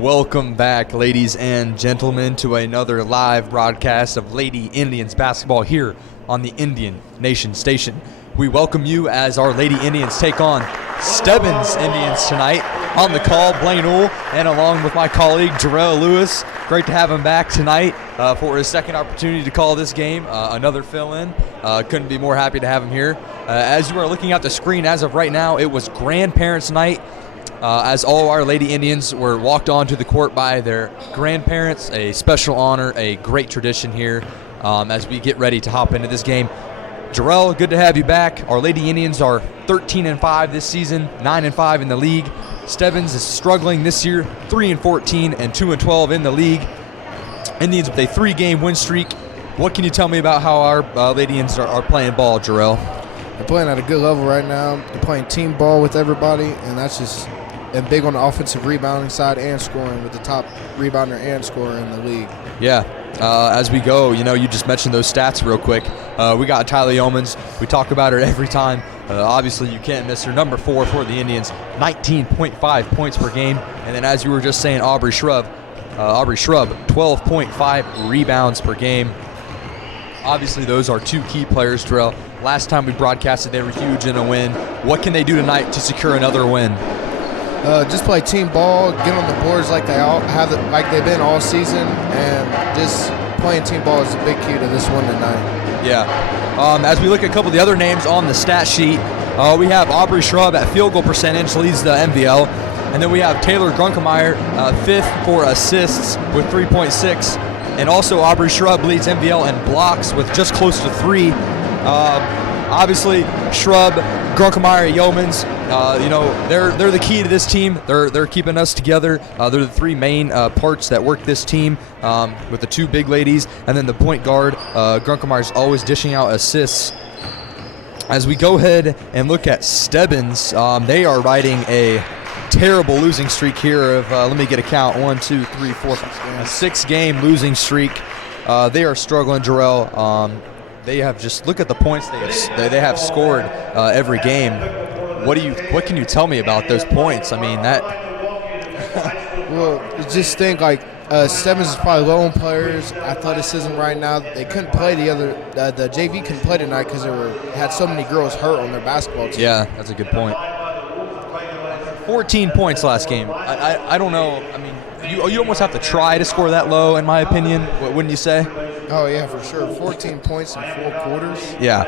Welcome back, ladies and gentlemen, to another live broadcast of Lady Indians basketball here on the Indian Nation Station. We welcome you as our Lady Indians take on Stebbins Indians tonight. On the call, Blaine Uhl, and along with my colleague, Jarrell Lewis. Great to have him back tonight for his second opportunity to call this game. Another fill-in. Couldn't be more happy to have him here. As you are looking at the screen as of right now, it was grandparents' night. As all our Lady Indians were walked onto the court by their grandparents, a special honor, a great tradition here as we get ready to hop into this game. Jarrell, good to have you back. Our Lady Indians are 13-5 this season, 9-5 in the league. Stebbins is struggling this year, 3-14 and 2-12 in the league. Indians with a 3-game win streak. What can you tell me about how our Lady Indians are playing ball, Jarrell? They're playing at a good level right now. They're playing team ball with everybody, and that's just and big on the offensive rebounding side and scoring, with the top rebounder and scorer in the league. Yeah. As we go, you just mentioned those stats real quick. We got Tyler Yeomans. We talk about her every time. Obviously, you can't miss her. Number 4 for the Indians, 19.5 points per game. And then, as you were just saying, Aubrey Shrub, 12.5 rebounds per game. Obviously, those are two key players, Jarrell. Last time we broadcasted, they were huge in a win. What can they do tonight to secure another win? Just play team ball, get on the boards like they've been all season, and just playing team ball is a big key to this one tonight. Yeah. As we look at a couple of the other names on the stat sheet, we have Aubrey Shrub at field goal percentage, leads the MVL. And then we have Taylor Grunkemeyer, 5th for assists with 3.6. And also Aubrey Shrub leads MVL in blocks with just close to 3. Obviously, Shrub, Grunkemeyer, Yeomans, they're the key to this team. They're keeping us together. They're the 3 main parts that work this team with the 2 big ladies. And then the point guard, Grunkemeyer, is always dishing out assists. As we go ahead and look at Stebbins, they are riding a terrible losing streak here of, let me get a count, 1, 2, 3, 4, 5, a 6-game losing streak. They are struggling, Jarrell. They have just, look at the points they have scored every game. What can you tell me about those points? I mean, that. Well, just think Stebbins is probably low on players, athleticism right now. They couldn't play the JV couldn't play tonight because had so many girls hurt on their basketball team. Yeah, that's a good point. 14 points last game. I don't know. I mean, you almost have to try to score that low, in my opinion. Wouldn't you say? Oh, yeah, for sure. 14 points in 4 quarters. Yeah.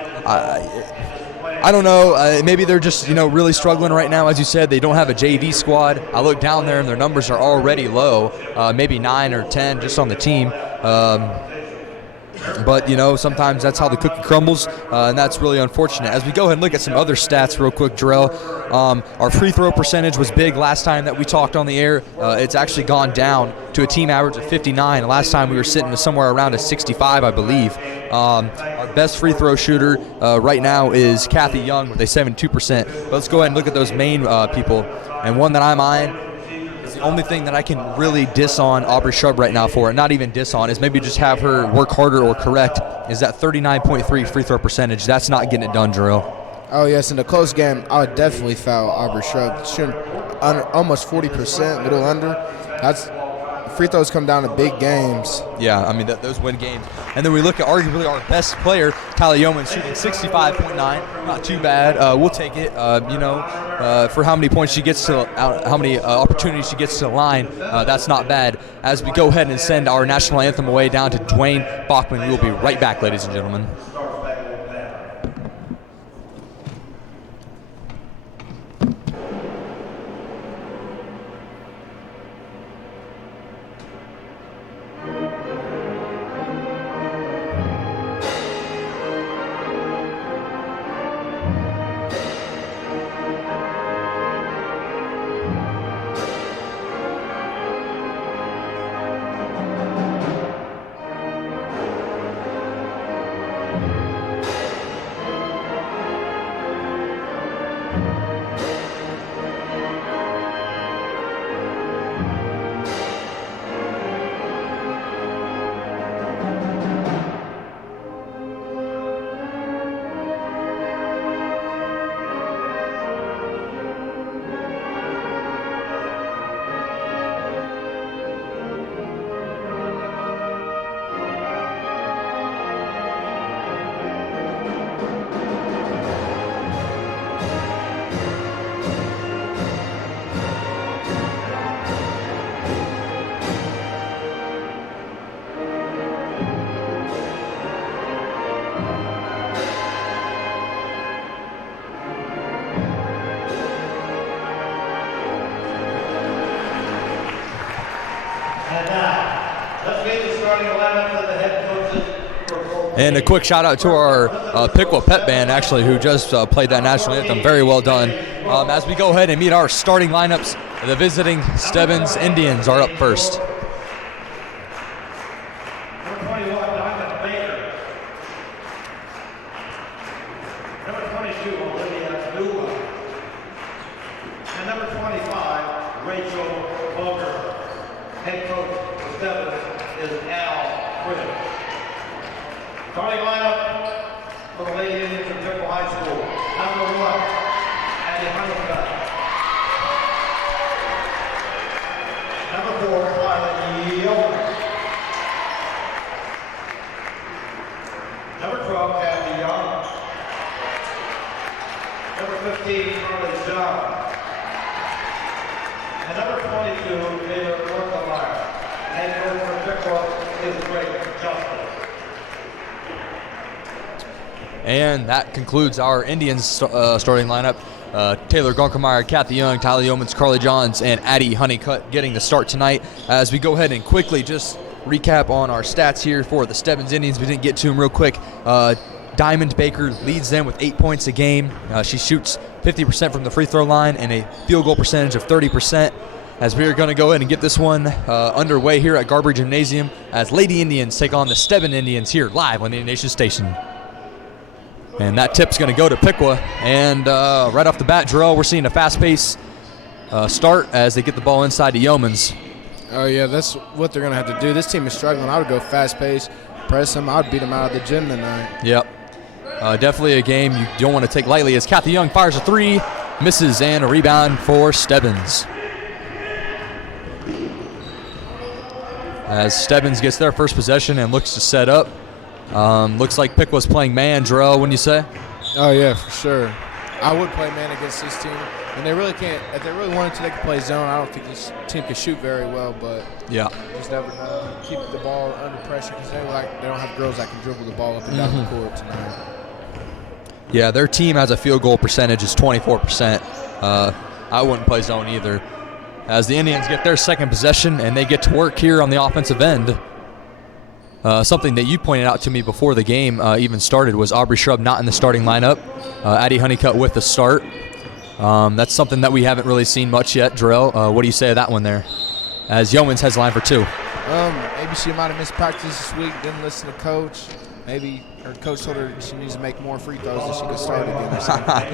I don't know. Maybe they're just, really struggling right now. As you said, they don't have a JV squad. I look down there, and their numbers are already low, maybe 9 or 10 just on the team. But, sometimes that's how the cookie crumbles, and that's really unfortunate. As we go ahead and look at some other stats real quick, Jarrell, our free throw percentage was big last time that we talked on the air. It's actually gone down to a team average of 59. Last time we were sitting somewhere around a 65, I believe. Our best free throw shooter right now is Kathy Young with a 72%. But let's go ahead and look at those main people. And one that I'm eyeing, the only thing that I can really diss on Aubrey Shrub right now for, and not even diss on, is maybe just have her work harder or correct, is that 39.3 free throw percentage. That's not getting it done, Jarrell. Oh, yes, in the close game, I would definitely foul Aubrey Shrub. Shooting almost 40%, a little under. Free throws come down to big games. Yeah, I mean, those win games. And then we look at arguably our best player, Tyler Yeomans, shooting 65.9. Not too bad. We'll take it. For how many points she gets to, how many opportunities she gets to the line, that's not bad. As we go ahead and send our national anthem away down to Dwayne Bachman, we will be right back, ladies and gentlemen. And a quick shout out to our Piqua pep band, actually, who just played that national anthem. Very well done. As we go ahead and meet our starting lineups, the visiting Stebbins Indians are up first. Starting lineup for the Lady Indians from Piqua High School. Number 1, Piqua. Number 4, Violet Yeoman. Number 12, Kathy Young. Number 15, Carly John. And number 22, Taylor Northmeyer. Head coach for Piqua is Greg Justice. And that concludes our Indians starting lineup. Taylor Gunkermeyer, Kathy Young, Tyler Yeomans, Carly Johns, and Addie Honeycutt getting the start tonight. As we go ahead and quickly just recap on our stats here for the Stebbins Indians. We didn't get to them real quick. Diamond Baker leads them with 8 points a game. She shoots 50% from the free throw line and a field goal percentage of 30%. As we are going to go ahead and get this one underway here at Garber Gymnasium as Lady Indians take on the Stebbins Indians here live on the Nation Station. And that tip's going to go to Piqua. And right off the bat, Jarrell, we're seeing a fast-paced start as they get the ball inside to Yeomans. Oh, yeah, that's what they're going to have to do. This team is struggling. I would go fast-paced, press them. I would beat them out of the gym tonight. Yep. Definitely a game you don't want to take lightly as Kathy Young fires a three, misses, and a rebound for Stebbins. As Stebbins gets their first possession and looks to set up. Looks like Piqua's playing man, Jarrell, wouldn't you say? Oh, yeah, for sure. I would play man against this team. And they really can't. If they really wanted to, they could play zone. I don't think this team can shoot very well, but yeah, you just never know. Keep the ball under pressure because they don't have girls that can dribble the ball up and down the court tonight. Yeah, their team has a field goal percentage is 24%. I wouldn't play zone either. As the Indians get their second possession and they get to work here on the offensive end. Something that you pointed out to me before the game even started was Aubrey Shrub not in the starting lineup. Addie Honeycutt with the start. That's something that we haven't really seen much yet, Jarrell. What do you say of that one there? As Yeomans has the line for two. Maybe she might have missed practice this week, didn't listen to coach. Maybe her coach told her she needs to make more free throws so she can start again or something.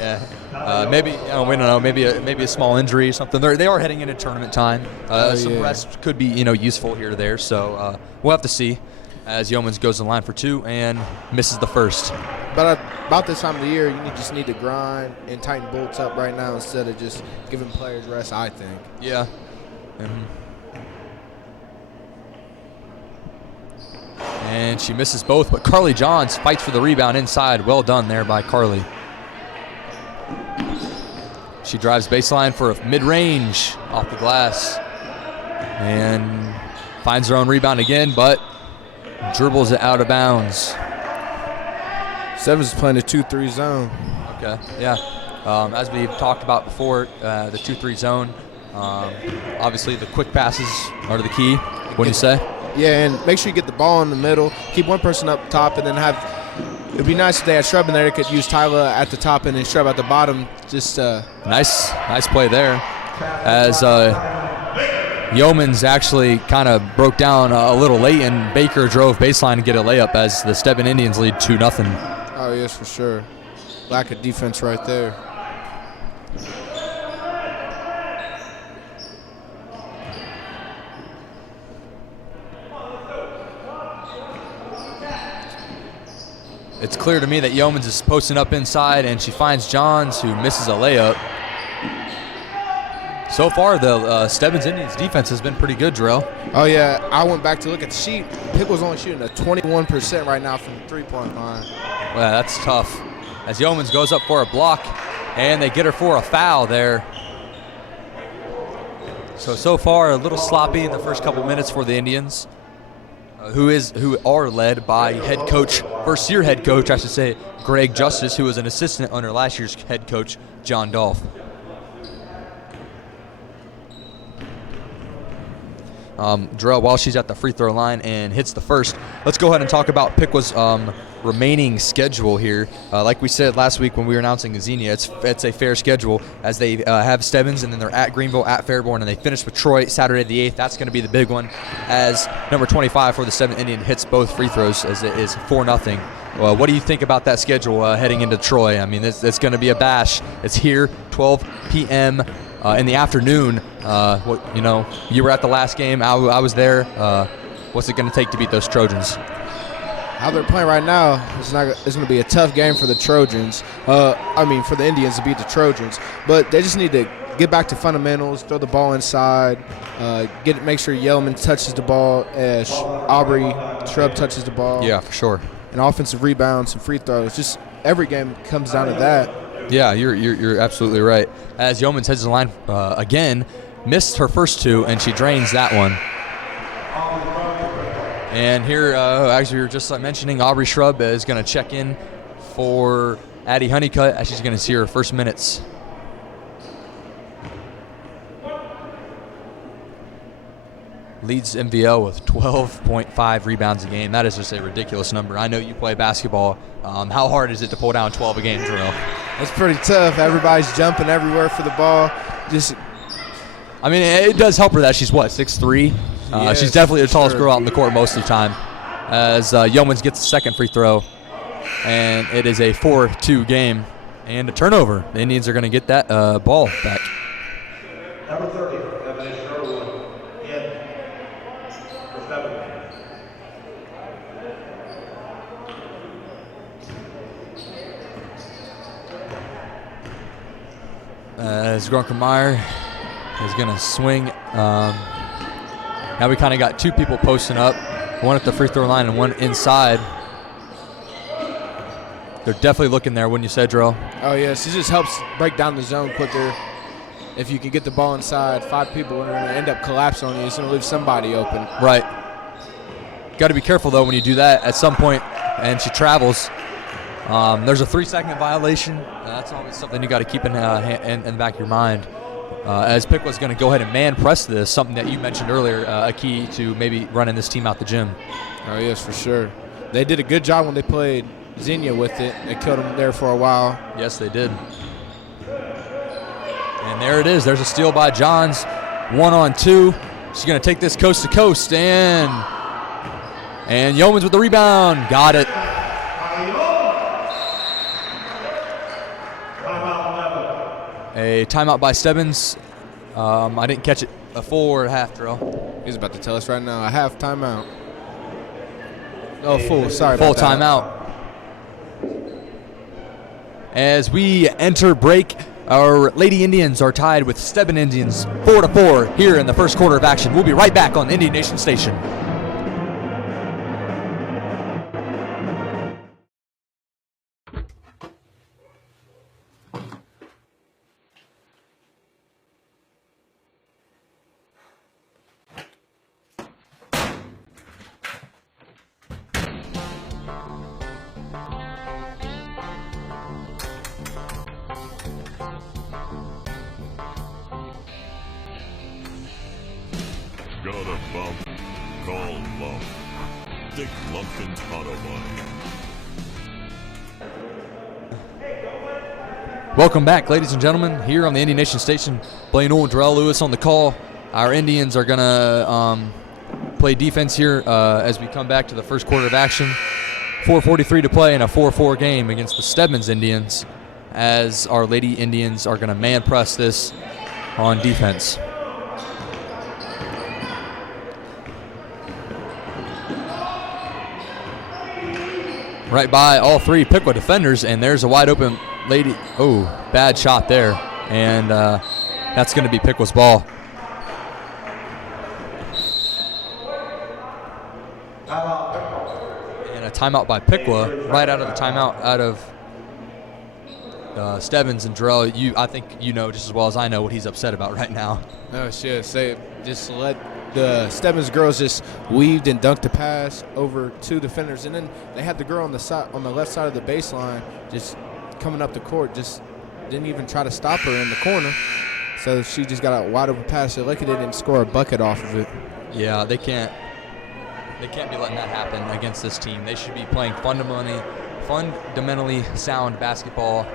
Yeah. Maybe, we don't know, maybe a small injury or something. They are heading into tournament time. Some rest could be, useful here or there. So we'll have to see as Yeomans goes in line for two and misses the first. But about this time of the year, you just need to grind and tighten bolts up right now instead of just giving players rest, I think. Yeah. Mm-hmm. And she misses both, but Carly Johns fights for the rebound inside. Well done there by Carly. She drives baseline for a mid-range off the glass and finds her own rebound again, but dribbles it out of bounds. Stebbins is playing a 2-3 zone. Okay, yeah. As we've talked about before, the 2-3 zone, obviously the quick passes are the key. What do you say? Yeah, and make sure you get the ball in the middle. Keep one person up top, and then it'd be nice if they had Shrub in there. They could use Tyler at the top and then Shrub at the bottom. Just nice play there. As Yeomans actually kind of broke down a little late, and Baker drove baseline to get a layup as the Stebbins Indians lead 2-0. Oh, yes, for sure. Lack of defense right there. It's clear to me that Yeomans is posting up inside, and she finds Johns, who misses a layup. So far, the Stebbins Indians defense has been pretty good, Jarrell. Oh, yeah. I went back to look at the sheet. Piqua's only shooting a 21% right now from the three-point line. Well, that's tough. As Yeomans goes up for a block, and they get her for a foul there. So far, a little sloppy in the first couple minutes for the Indians. Who are led by first-year head coach, I should say, Greg Justice, who was an assistant under last year's head coach, John Dolph. Drell while she's at the free throw line and hits the first. Let's go ahead and talk about Piqua's remaining schedule here. Like we said last week when we were announcing Xenia, it's a fair schedule as they have Stebbins, and then they're at Greenville, at Fairborn, and they finish with Troy Saturday the 8th. That's going to be the big one as number 25 for the 7th Indian hits both free throws as it is 4-0. What do you think about that schedule heading into Troy? I mean, it's going to be a bash. It's here, 12 p.m. In the afternoon. You were at the last game. I was there. What's it going to take to beat those Trojans? How they're playing right now, it's going to be a tough game for the Trojans. For the Indians to beat the Trojans. But they just need to get back to fundamentals, throw the ball inside, make sure Yeoman touches the ball, Aubrey Shrub touches the ball. Yeah, for sure. And offensive rebounds and free throws. Just every game comes down to that. Yeah, you're absolutely right. As Yeoman heads the line again, missed her first two, and she drains that one. And here, as we were just mentioning, Aubrey Shrub is going to check in for Addie Honeycutt as she's going to see her first minutes. Leads MVL with 12.5 rebounds a game. That is just a ridiculous number. I know you play basketball. How hard is it to pull down 12 a game, Drill? It's pretty tough. Everybody's jumping everywhere for the ball. It does help her that she's, 6'3"? Yes, she's definitely the tallest sure. girl out in the court most of the time. As Yeomans gets the second free throw, and it is a 4-2 game and a turnover. The Indians are going to get that ball back. Number 30, definition number 1. In. For Stebbins. As Grunkemeyer is going to swing. Now we kind of got two people posting up, one at the free throw line and one inside. They're definitely looking there, wouldn't you say, Drill? Oh, yes. It just helps break down the zone quicker. If you can get the ball inside, 5 people are going to end up collapsing on you. It's going to leave somebody open. Right. Got to be careful, though, when you do that at some point, and she travels. There's a 3-second violation. That's always something you got to keep in the back of your mind. As Piqua's going to go ahead and man press this, something that you mentioned earlier, a key to maybe running this team out the gym. Oh, yes, for sure. They did a good job when they played Xenia with it. They killed them there for a while. Yes, they did. And there it is. There's a steal by Johns. 1-on-2. She's going to take this coast to coast. And Yeomans with the rebound. Got it. A timeout by Stebbins. I didn't catch it. A full or a half, Drill? He's about to tell us right now. A half timeout. Oh, full. Sorry full about that. Timeout. As we enter break, our Lady Indians are tied with Stebbins Indians 4-4 here in the first quarter of action. We'll be right back on Indian Nation Station. Got a bump? Call Lump. Dick Lumpkin's Autobody. Welcome back, ladies and gentlemen, here on the Indian Nation Station. Blaine Owen, Darrell Lewis on the call. Our Indians are going to play defense here as we come back to the first quarter of action. 4:43 to play in a 4-4 game against the Stebbins Indians, as our Lady Indians are going to man press this on defense. Right by all three Piqua defenders, and there's a wide open Lady. Oh, bad shot there, and that's going to be Piqua's ball. And a timeout by Piqua, right out of the timeout out of Stebbins. And Darrell, I think you know just as well as I know what he's upset about right now. Oh, shit. Just let the Stebbins girls just weaved and dunked the pass over 2 defenders, and then they had the girl on the left side of the baseline just coming up the court, just didn't even try to stop her in the corner. So she just got a wide open pass. So lucky they didn't score a bucket off of it. Yeah, they can't be letting that happen against this team. They should be playing fundamentally sound basketball.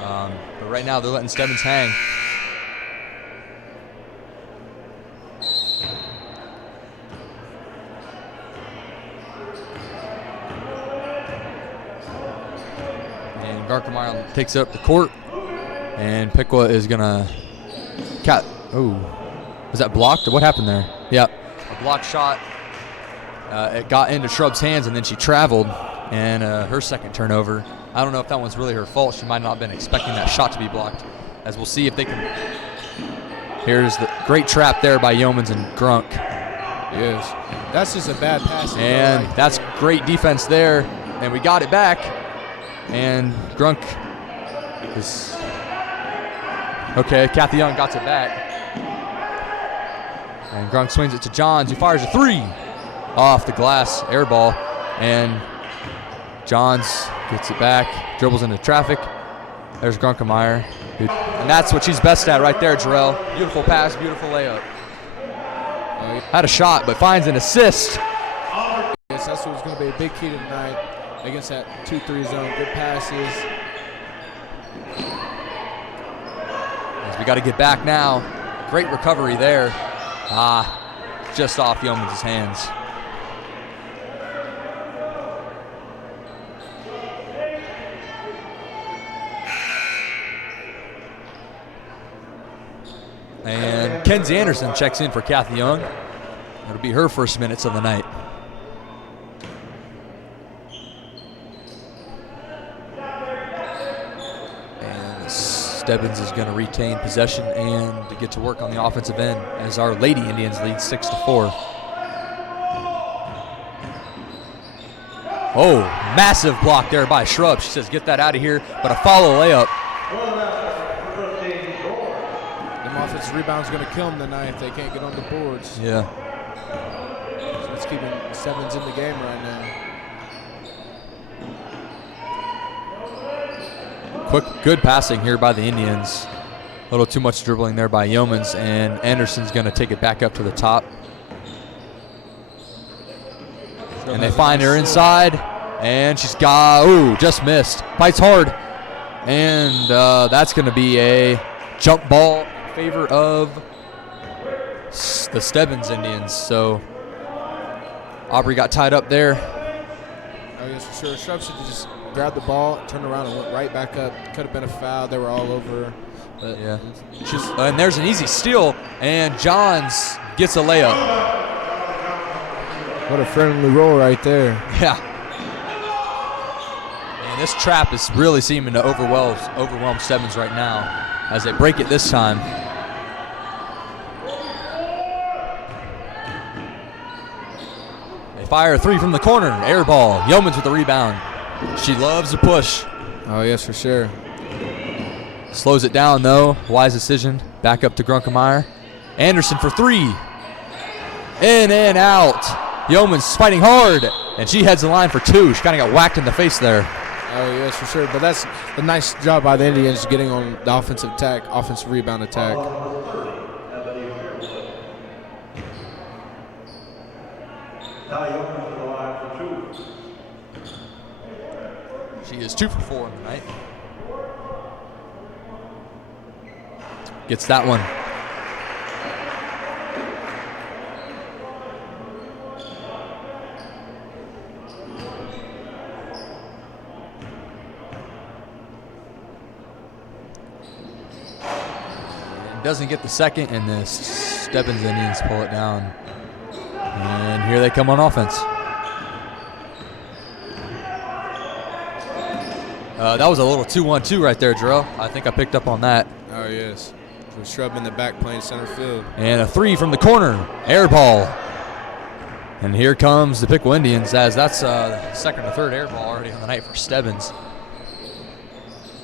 But right now they're letting Stebbins hang. And Garkemeyer takes it up the court. And Piqua is gonna was that blocked? Or what happened there? Yep, a blocked shot. It got into Shrub's hands, and then she traveled, and her second turnover. I don't know if that one's really her fault. She might not have been expecting that shot to be blocked. As we'll see if they can. Here's the great trap there by Yeomans and Grunk. Yes, that's just a bad pass. And that's great defense there, and we got it back. And Grunk is okay. Kathy Young got it back. And Grunk swings it to Johns, who fires a three off the glass, air ball. And Johns gets it back, dribbles into traffic. There's Grunkemeyer. And that's what she's best at right there, Jarrell. Beautiful pass, beautiful layup. Had a shot, but finds an assist. Yes, that's what's going to be a big key tonight against that 2-3 zone. Good passes. As we got to get back now. Great recovery there. Just off Yeomans' hands. And Kenzie Anderson checks in for Kathy Young. It'll be her first minutes of the night. And Stebbins is going to retain possession and to get to work on the offensive end as our Lady Indians lead 6-4. Oh, massive block there by Shrub. She says, get that out of here, but a follow layup. Offensive rebound's going to kill them tonight if they can't get on the boards. Yeah. So it's keeping Stebbins in the game right now. Good passing here by the Indians. A little too much dribbling there by Yeomans, and Anderson's going to take it back up to the top. And they find her inside, and she's just missed. Fights hard, and that's going to be a jump ball favor of the Stebbins Indians. So Aubrey got tied up there. Oh yes, for sure. Shrub should just grab the ball, turn around, and went right back up. Could have been a foul. They were all over. But yeah. And there's an easy steal, and Johns gets a layup. What a friendly roll right there. Yeah. And this trap is really seeming to overwhelm Stebbins right now as they break it this time. They fire a three from the corner, air ball. Yeomans with the rebound. She loves to push. Oh, yes, for sure. Slows it down, though. Wise decision. Back up to Grunkemeyer. Anderson for three. In and out. Yeomans fighting hard, and she heads the line for two. She kind of got whacked in the face there. Oh, yes, for sure. But that's a nice job by the Indians getting on the offensive attack, offensive rebound attack. She is 2 for 4 in the night. Gets that one. Doesn't get the second, and the Stebbins Indians pull it down. And here they come on offense. That was a little 2-1-2 right there, Jarrell. I think I picked up on that. Oh, yes. With Shrub in the back playing center field. And a three from the corner. Air ball. And here comes the Piqua Indians, as that's second or third air ball already on the night for Stebbins.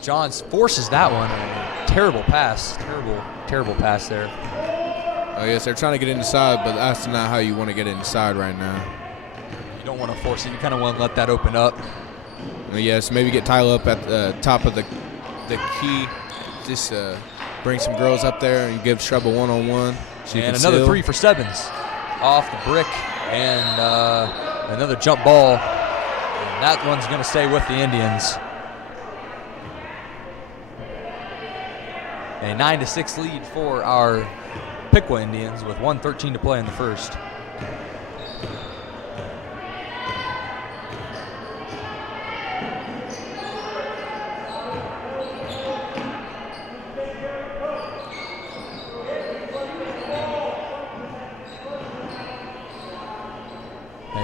Johns forces that one. Terrible pass. Terrible pass there. Oh, yes, they're trying to get inside, but that's not how you want to get inside right now. You don't want to force it. You kind of want to let that open up. Yes, maybe get Tyler up at the top of the key. Just bring some girls up there and give Shrub a one-on-one. And another three for Stebbins. off the brick, and another jump ball. And that one's going to stay with the Indians. A 9-6 lead for our Piqua Indians with 1:13 to play in the first.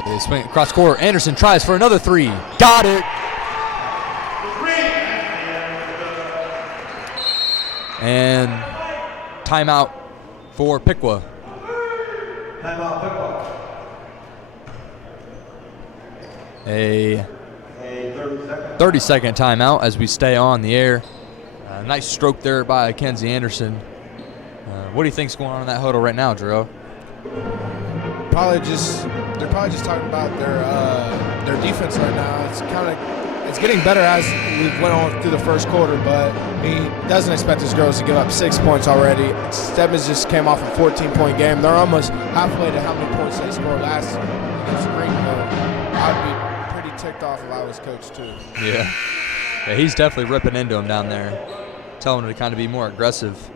They swing across court. Anderson tries for another three. Got it. And timeout for Piqua. Timeout, Piqua. A 30-second. 30-second timeout as we stay on the air. Nice stroke there by Kenzie Anderson. What do you think's going on in that huddle right now, Drew? They're probably just talking about their defense right now. It's getting better as we went on through the first quarter, but he doesn't expect his girls to give up 6 points already. Stebbins just came off a 14-point game. They're almost halfway to how many points they scored last against Greenville. I'd be pretty ticked off if I was coach too. Yeah, he's definitely ripping into him down there, telling him to kind of be more aggressive.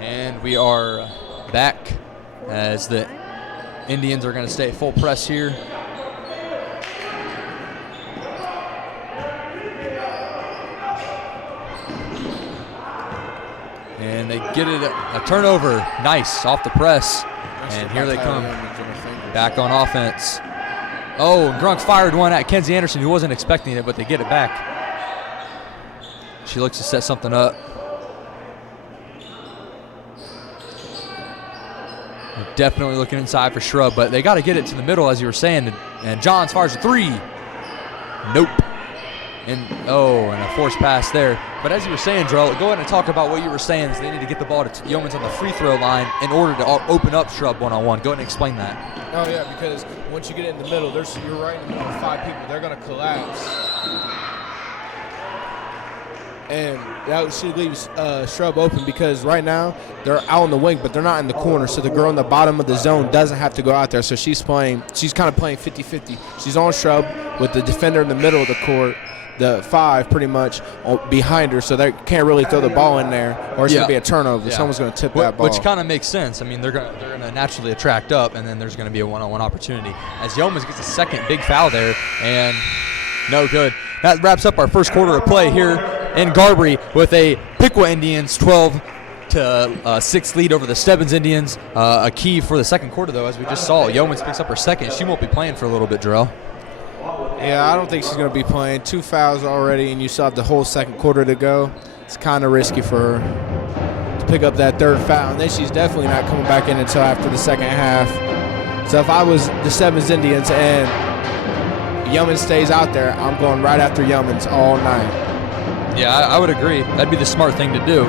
And we are back as the Indians are going to stay full press here. And they get it a turnover. Nice off the press. And here they come back on offense. Oh, and Grunk fired one at Kenzie Anderson, who wasn't expecting it, but they get it back. She looks to set something up. They're definitely looking inside for Shrub, but they got to get it to the middle, as you were saying. And Johns fires a three. Nope. And a forced pass there. But as you were saying, Drell, go ahead and talk about what you were saying. Is they need to get the ball to Yeomans on the free throw line in order to open up Shrub one-on-one. Go ahead and explain that. Oh, yeah, because once you get it in the middle, you're right in the middle of 5 people. They're going to collapse. And that should leave Shrub open because right now they're out on the wing, but they're not in the corner. So the girl in the bottom of the zone doesn't have to go out there. So she's kind of playing 50-50. She's on Shrub with the defender in the middle of the court, the 5 pretty much behind her. So they can't really throw the ball in there or it's going to be a turnover. Yeah. Someone's going to tip that ball. Which kind of makes sense. I mean, they're going to naturally attract up, and then there's going to be a one-on-one opportunity. As Yeomans gets a second big foul there, and no good. That wraps up our first quarter of play here in Garbary with a Piqua Indians 12-6 lead over the Stebbins Indians. A key for the second quarter, though, as we just saw. Yeomans picks up her second. She won't be playing for a little bit, Jarrell. Yeah, I don't think she's going to be playing. 2 fouls already, and you still have the whole second quarter to go. It's kind of risky for her to pick up that third foul, and then she's definitely not coming back in until after the second half. So if I was the Stebbins Indians and Yeomans stays out there, I'm going right after Yeomans all night. Yeah, I would agree. That'd be the smart thing to do.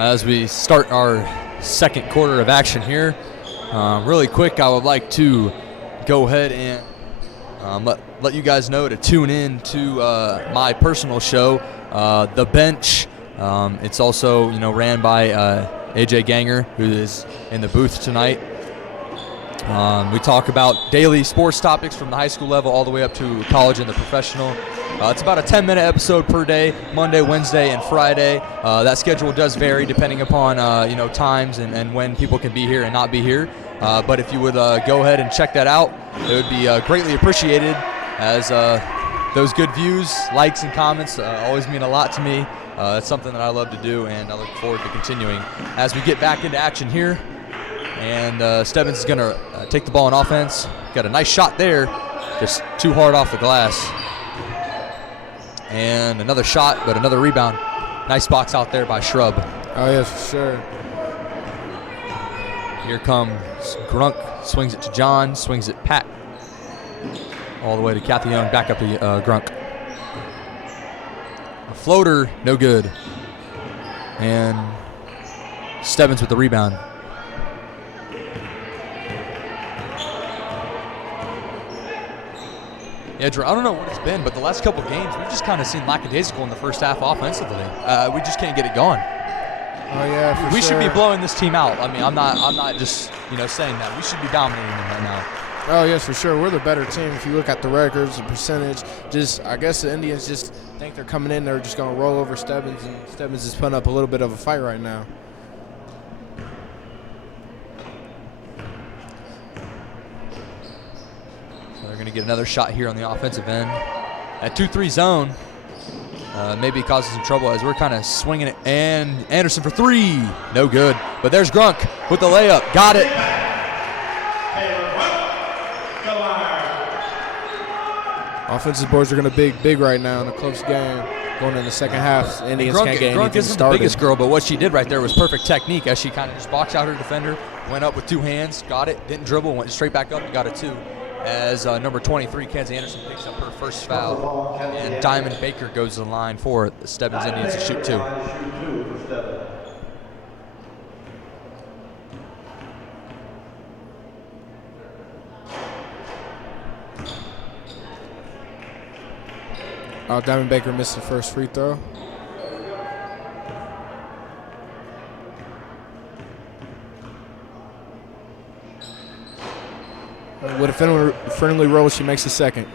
As we start our second quarter of action here, really quick, I would like to go ahead and let you guys know to tune in to my personal show, The Bench. It's also ran by AJ Ganger, who is in the booth tonight. We talk about daily sports topics from the high school level all the way up to college and the professional. It's about a 10-minute episode per day, Monday, Wednesday, and Friday. That schedule does vary depending upon times and when people can be here and not be here. But if you would go ahead and check that out, it would be greatly appreciated, as those good views, likes, and comments always mean a lot to me. It's something that I love to do, and I look forward to continuing as we get back into action here And Stebbins is going to take the ball on offense. Got a nice shot there, just too hard off the glass. And another shot, but another rebound. Nice box out there by Shrub. Oh, yes, for sure. Here comes Grunk, swings it to John, swings it Pat. All the way to Kathy Young, back up to Grunk. A floater, no good. And Stebbins with the rebound. Yeah, Drew, I don't know what it's been, but the last couple games, we've just kind of seen lackadaisical in the first half offensively. We just can't get it going. Oh, yeah, for We sure. should be blowing this team out. I mean, I'm not just saying that. We should be dominating them right now. Oh, yes, for sure. We're the better team. If you look at the records, the percentage, I guess the Indians just think they're coming in, they're just going to roll over Stebbins, and Stebbins is putting up a little bit of a fight right now. So they're going to get another shot here on the offensive end. At 2-3 zone, maybe causes some trouble as we're kind of swinging it. And Anderson for three. No good. But there's Grunk with the layup. Got it. Offensive boards are going to be big right now in a close game. Going in the second half, Indians can't get Grunk anything isn't the started. biggest girl, but what she did right there was perfect technique as she kind of just boxed out her defender, went up with two hands, got it, didn't dribble, went straight back up and got it two. As number 23, Kenzie Anderson, picks up her first foul. And Diamond Baker goes to the line for the Stebbins Indians to shoot two. Diamond Baker missed the first free throw. With a friendly roll, she makes the second.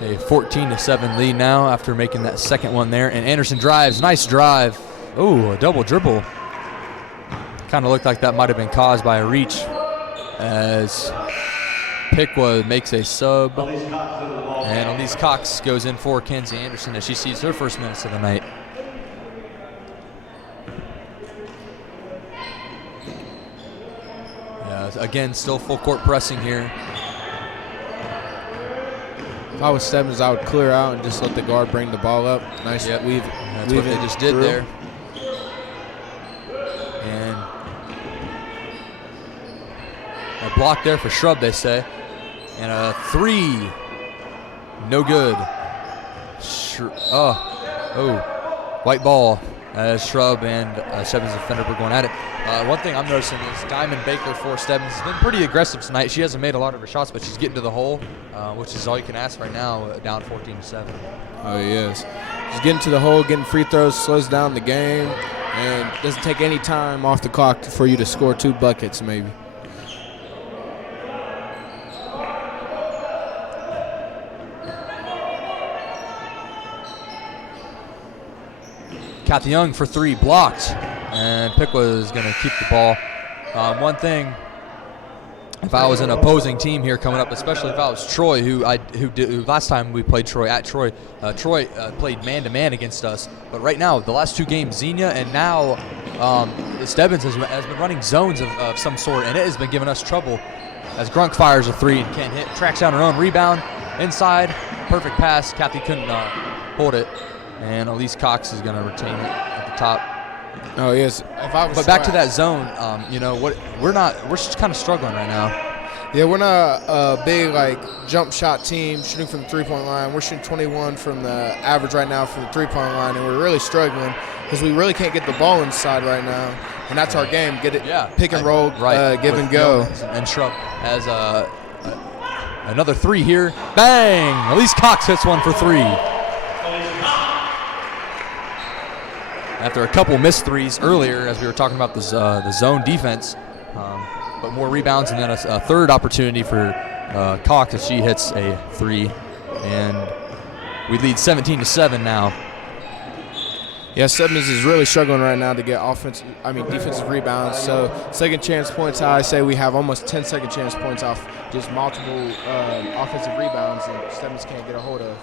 A 14-7 lead now after making that second one there. And Anderson drives. Nice drive. Ooh, a double dribble. Kind of looked like that might have been caused by a reach as Piqua makes a sub. And Elise Cox goes in for Kenzie Anderson as she sees her first minutes of the night. Again, still full court pressing here. If I was Stebbins, I would clear out and just let the guard bring the ball up. Nice weave. That's what they just did there. And a block there for Shrub, they say. And a three. No good. White ball as Shrub and Stebbins defender were going at it. One thing I'm noticing is Diamond Baker for Stebbins has been pretty aggressive tonight. She hasn't made a lot of her shots, but she's getting to the hole, which is all you can ask right now, down 14-7. Oh, yes. She's getting to the hole, getting free throws, slows down the game, and doesn't take any time off the clock for you to score 2 buckets maybe. Kathy Young for three, blocked. And Piqua is going to keep the ball. One thing, if I was an opposing team here coming up, especially if I was Troy, who last time we played Troy at Troy, Troy played man-to-man against us. But right now, the last 2 games, Xenia and now Stebbins has been running zones of some sort, and it has been giving us trouble as Grunk fires a three and can't hit. Tracks down her own rebound inside. Perfect pass. Kathy couldn't hold it. And Elise Cox is going to retain it at the top. Oh, yes. But back to that zone, we're just kind of struggling right now. Yeah, we're not a big jump shot team shooting from the 3-point line. We're shooting 21 from the average right now from the 3-point line, and we're really struggling because we really can't get the ball inside right now. And that's our game. Get it, pick and roll, give and go. And Shrub has another three here. Bang! Elise Cox hits one for three. After a couple missed threes earlier, as we were talking about the zone defense, but more rebounds, and then a third opportunity for Cox as she hits a three, and we lead 17-7 now. Yeah, Stebbins is really struggling right now to get defensive rebounds. So second chance points, I say we have almost 10 second chance points off just multiple offensive rebounds, and Stebbins can't get a hold of.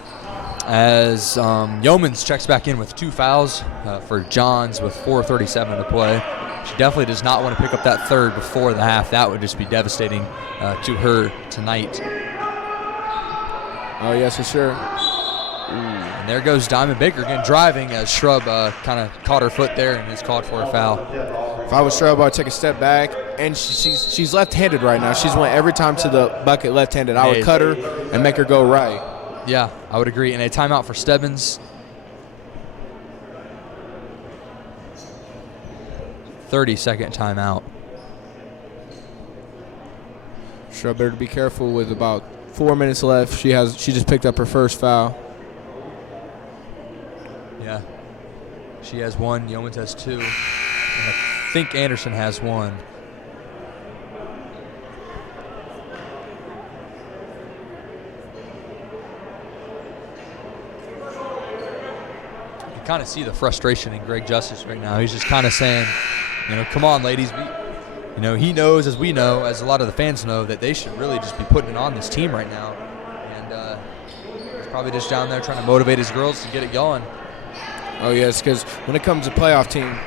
as Yeomans checks back in with 2 fouls for Johns with 4:37 to play. She definitely does not want to pick up that third before the half. That would just be devastating to her tonight. Oh, yes, for sure. And there goes Diamond Baker again driving as Shrub kind of caught her foot there and is called for a foul. If I was Shrub, I'd take a step back. And she's left-handed right now. She's went every time to the bucket left-handed. I would cut her and make her go right. Yeah, I would agree. And a timeout for Stebbins. 30-second timeout. Shrub better be careful with about 4 minutes left. She just picked up her first foul. Yeah. She has 1. Yeomans has 2. And I think Anderson has 1. Kind of see the frustration in Greg Justice right now. He's just kind of saying, come on, ladies. He knows, as we know, as a lot of the fans know, that they should really just be putting it on this team right now. And he's probably just down there trying to motivate his girls to get it going. Oh, yes, because when it comes to playoff team,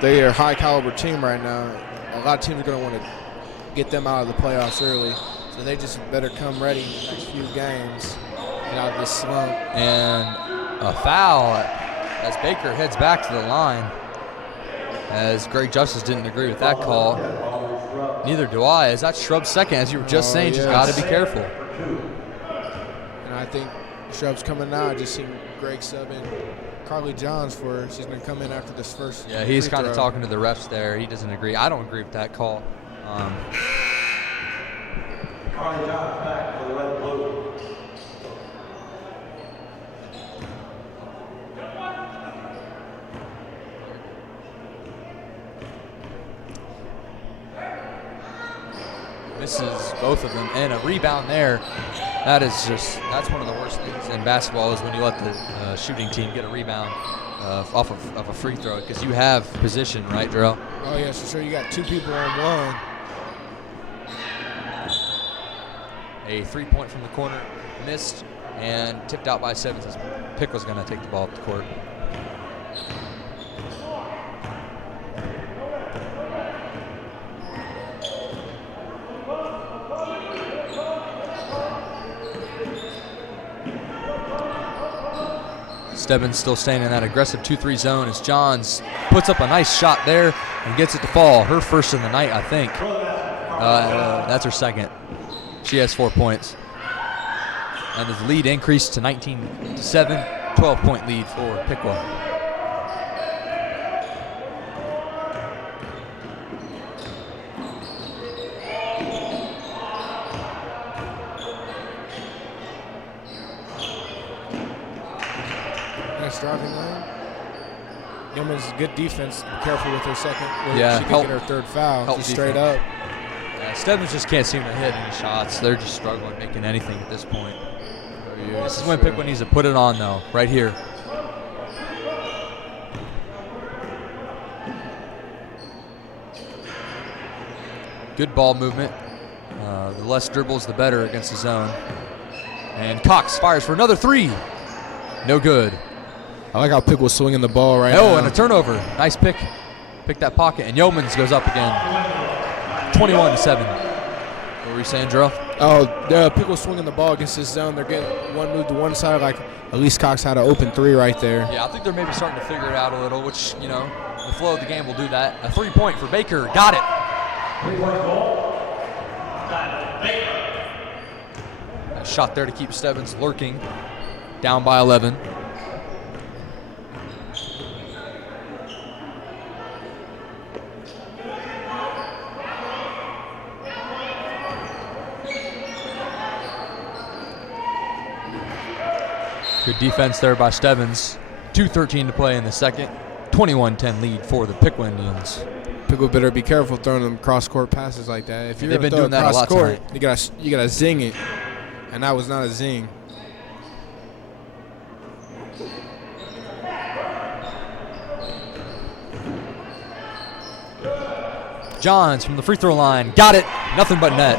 they are a high-caliber team right now. A lot of teams are going to want to get them out of the playoffs early. So they just better come ready in the next few games, get out of this slump. And a foul as Baker heads back to the line, as Greg Justice didn't agree with that call. Neither do I, as that's Shrub's second, as you were just saying. Just got to be careful. And I think Shrub's coming now. I just seen Greg subbing Carly Johns for her. She's going to come in after this first. Yeah, he's kind of talking to the refs there. He doesn't agree. I don't agree with that call. Carly Johns back for the red and blue. Misses both of them, and a rebound there. That's one of the worst things in basketball is when you let the shooting team get a rebound off of a free throw, because you have position, right, Darrell? Oh, yeah, so sure. You got 2 people on 1. A 3-point from the corner, missed, and tipped out by Stebbins as Piqua's going to take the ball up the court. Stebbins still staying in that aggressive 2-3 zone as Johns puts up a nice shot there and gets it to fall. Her first of the night, I think. That's her second. She has 4 points. And the lead increased to 19-7, 12-point lead for Piqua. Driving lane. Yeoman's good defense. Be careful with her second. Yeah, she could get her third foul. Just straight up. Yeah, Stebbins just can't seem to hit any shots. They're just struggling making anything at this point. Oh, yeah, this is when Piqua needs to put it on, though, right here. Good ball movement. The less dribbles, the better against the zone. And Cox fires for another 3. No good. I like how Piqua's swinging the ball right now. Oh, and a turnover. Nice pick. Pick that pocket. And Yeomans goes up again. 21-7. What were you saying, Drew? Oh, Piqua's swinging the ball against this zone. They're getting one move to one side. Like, at least Cox had an open 3 right there. Yeah, I think they're maybe starting to figure it out a little, which, the flow of the game will do that. A 3-point for Baker. Got it. 3-point goal. Baker. A shot there to keep Stebbins lurking. Down by 11. Good defense there by Stebbins. 2:13 to play in the second. 21-10 lead for the Piqua Indians. Piqua better be careful throwing them cross-court passes like that. If you're They've been doing that a lot tonight. You gotta zing it, and that was not a zing. Johns from the free throw line. Got it. Nothing but net.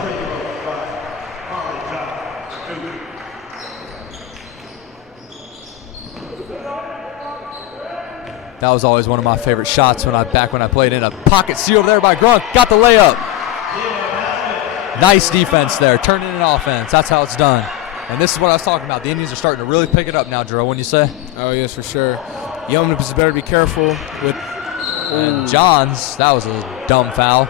That was always one of my favorite shots back when I played in. A pocket sealed there by Grunk. Got the layup. Nice defense there. Turning in offense. That's how it's done. And this is what I was talking about. The Indians are starting to really pick it up now, Jerome. Wouldn't you say? Oh, yes, for sure. Yeoman better be careful with. And Johns, that was a dumb foul.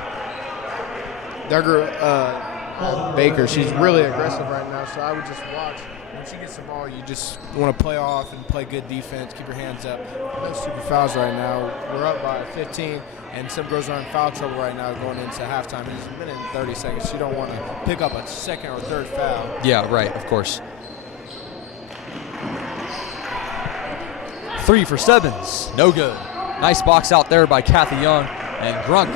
Baker, she's really aggressive right now, so I would just watch. When she gets the ball, you just want to play off and play good defense, keep your hands up. No stupid fouls right now. We're up by 15, and some girls are in foul trouble right now going into halftime. It's a minute and 30 seconds. You don't want to pick up a second or third foul. Yeah, right, of course. 3 for Stebbins. No good. Nice box out there by Kathy Young, and Grunk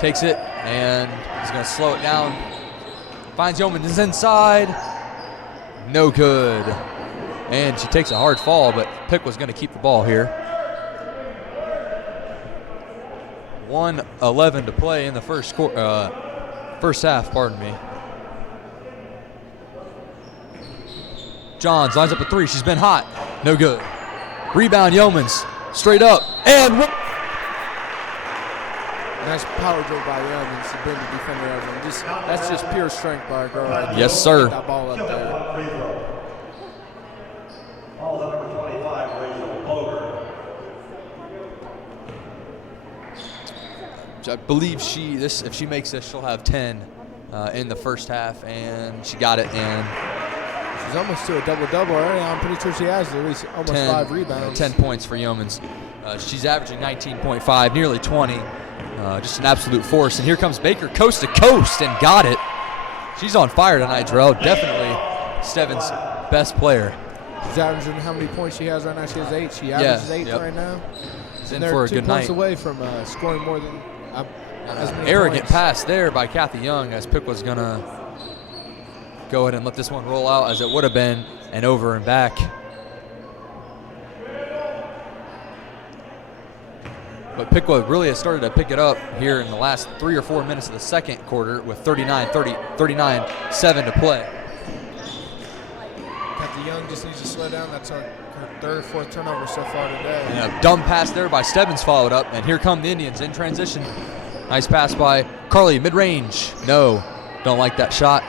takes it, and he's going to slow it down. Finds Yeoman is inside. No good. And she takes a hard fall, but Piqua's going to keep the ball here. 1:11 to play in the first half, pardon me. Johns lines up a 3. She's been hot. No good. Rebound Yeomans. Straight up. And nice power dribble by Yeomans to bring the defender over. That's just pure strength by a girl right there. Yes, sir. Get that ball up there. Ball number 25, Rachel Boger. I believe if she makes this, she'll have 10 in the first half, and she got it. And she's almost to a double-double already. I'm pretty sure she has at least almost 5 rebounds. 10 points for Yeomans. She's averaging 19.5, nearly 20. Just an absolute force. And here comes Baker coast to coast and got it. She's on fire tonight, Jarrell. Definitely Stebbins' best player. She's averaging how many points she has right now? She has 8. She averages 8 right now. She's in for a good night. 2 points away from scoring more than as many arrogant points. pass there by Kathy Young, as Piqua was going to go ahead and let this one roll out, as it would have been an over and back. But Piqua really has started to pick it up here in the last 3 or 4 minutes of the second quarter with 39-7 to play. Kathy Young just needs to slow down. That's her 3rd or 4th turnover so far today. And a dumb pass there by Stebbins followed up, and here come the Indians in transition. Nice pass by Carly, mid-range. No, don't like that shot.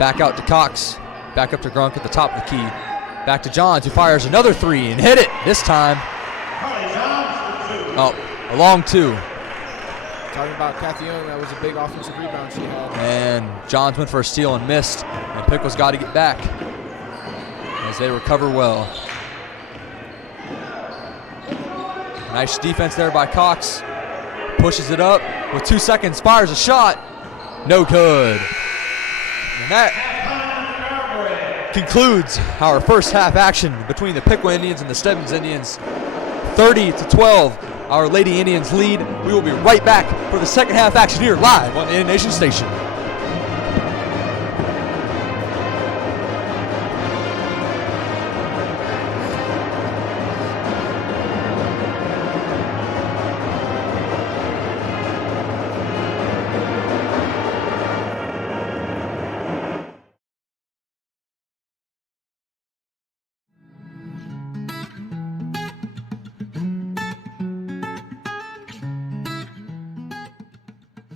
Back out to Cox. Back up to Grunk at the top of the key. Back to Johns, who fires another 3 and hit it this time. Oh, a long 2. Talking about Kathy Young, that was a big offensive rebound she had. And Johns went for a steal and missed, and Piqua's got to get back as they recover well. Nice defense there by Cox. Pushes it up with 2 seconds, fires a shot. No good. And that concludes our first half action between the Piqua Indians and the Stebbins Indians. 30-12, our Lady Indians lead. We will be right back for the second half action here live on the Indian Nation Station.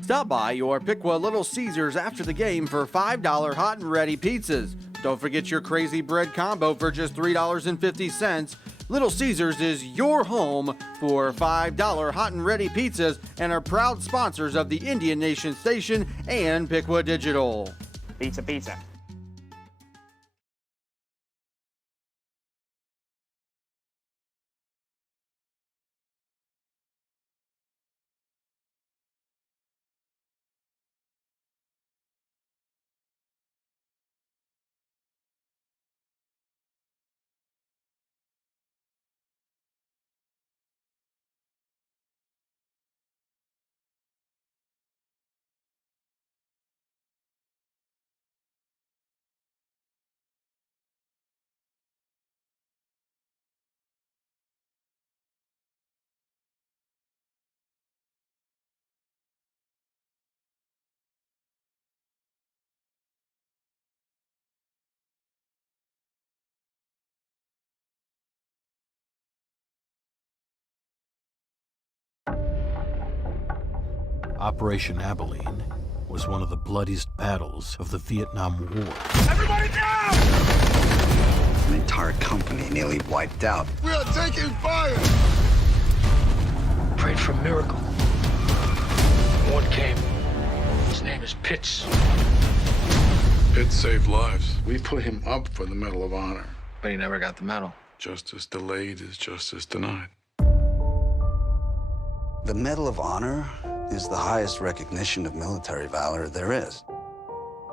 Stop by your Piqua Little Caesars after the game for $5 hot and ready pizzas. Don't forget your crazy bread combo for just $3.50. Little Caesars is your home for $5 hot and ready pizzas and are proud sponsors of the Indian Nation Station and Piqua Digital. Pizza, pizza. Operation Abilene was one of the bloodiest battles of the Vietnam War. Everybody down! An entire company nearly wiped out. We are taking fire! Prayed for a miracle. One came. His name is Pitts. Pitts saved lives. We put him up for the Medal of Honor. But he never got the medal. Justice delayed is justice denied. The Medal of Honor is the highest recognition of military valor there is.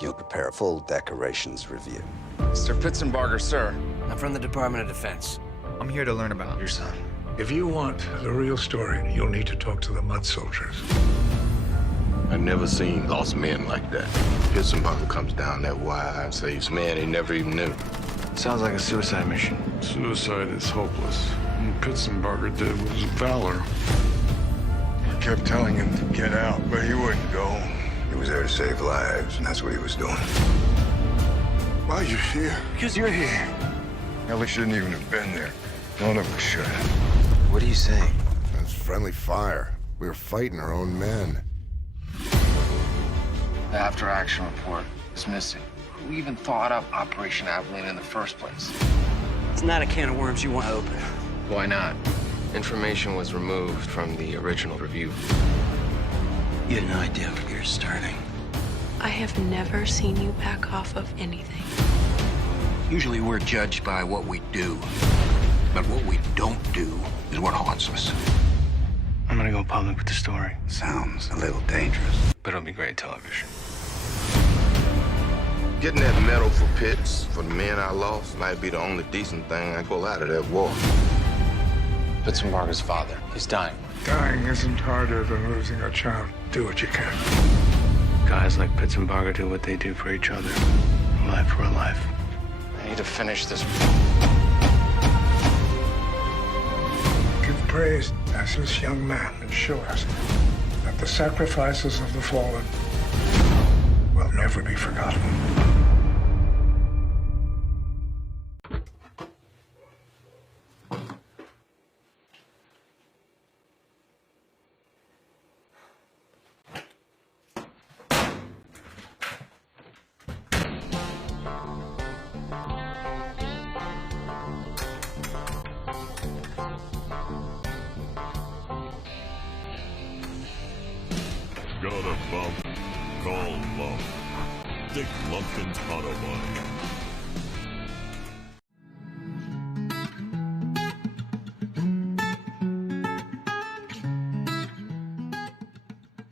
You'll prepare a full decorations review. Mr. Pitzenbarger, sir. I'm from the Department of Defense. I'm here to learn about your son. If you want the real story, you'll need to talk to the mud soldiers. I've never seen lost men like that. Pitzenbarger comes down that wire and saves men he never even knew. Sounds like a suicide mission. Suicide is hopeless. What Pitzenbarger did was valor. Kept telling him to get out, but he wouldn't go. He was there to save lives, and that's what he was doing. Why are you here? Because you're here. Ellie shouldn't even have been there. None of us should. What are you saying? That's friendly fire. We were fighting our own men. The after-action report is missing. Who even thought up Operation Abilene in the first place? It's not a can of worms you want to open. Why not? Information was removed from the original review. You had no idea what you're starting. I have never seen you back off of anything. Usually we're judged by what we do. But what we don't do is what haunts us. I'm gonna go public with the story. Sounds a little dangerous. But it'll be great television. Getting that medal for Pitts, for the men I lost, might be the only decent thing I pull out of that war. Pitzenbarger's father. He's dying. Dying isn't harder than losing a child. Do what you can. Guys like Pitzenbarger do what they do for each other. A life for a life. I need to finish this. Give praise as this young man and show us that the sacrifices of the fallen will never be forgotten. Got a bump? Call Lump. Dick Lumpkin's Autobahn.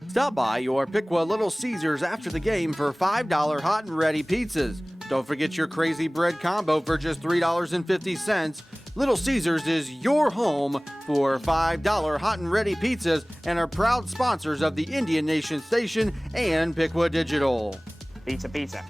Stop by your Piqua Little Caesars after the game for $5 hot and ready pizzas. Don't forget your crazy bread combo for just $3.50. Little Caesars is your home for $5 hot and ready pizzas and are proud sponsors of the Indian Nation Station and Piqua Digital. Pizza, pizza.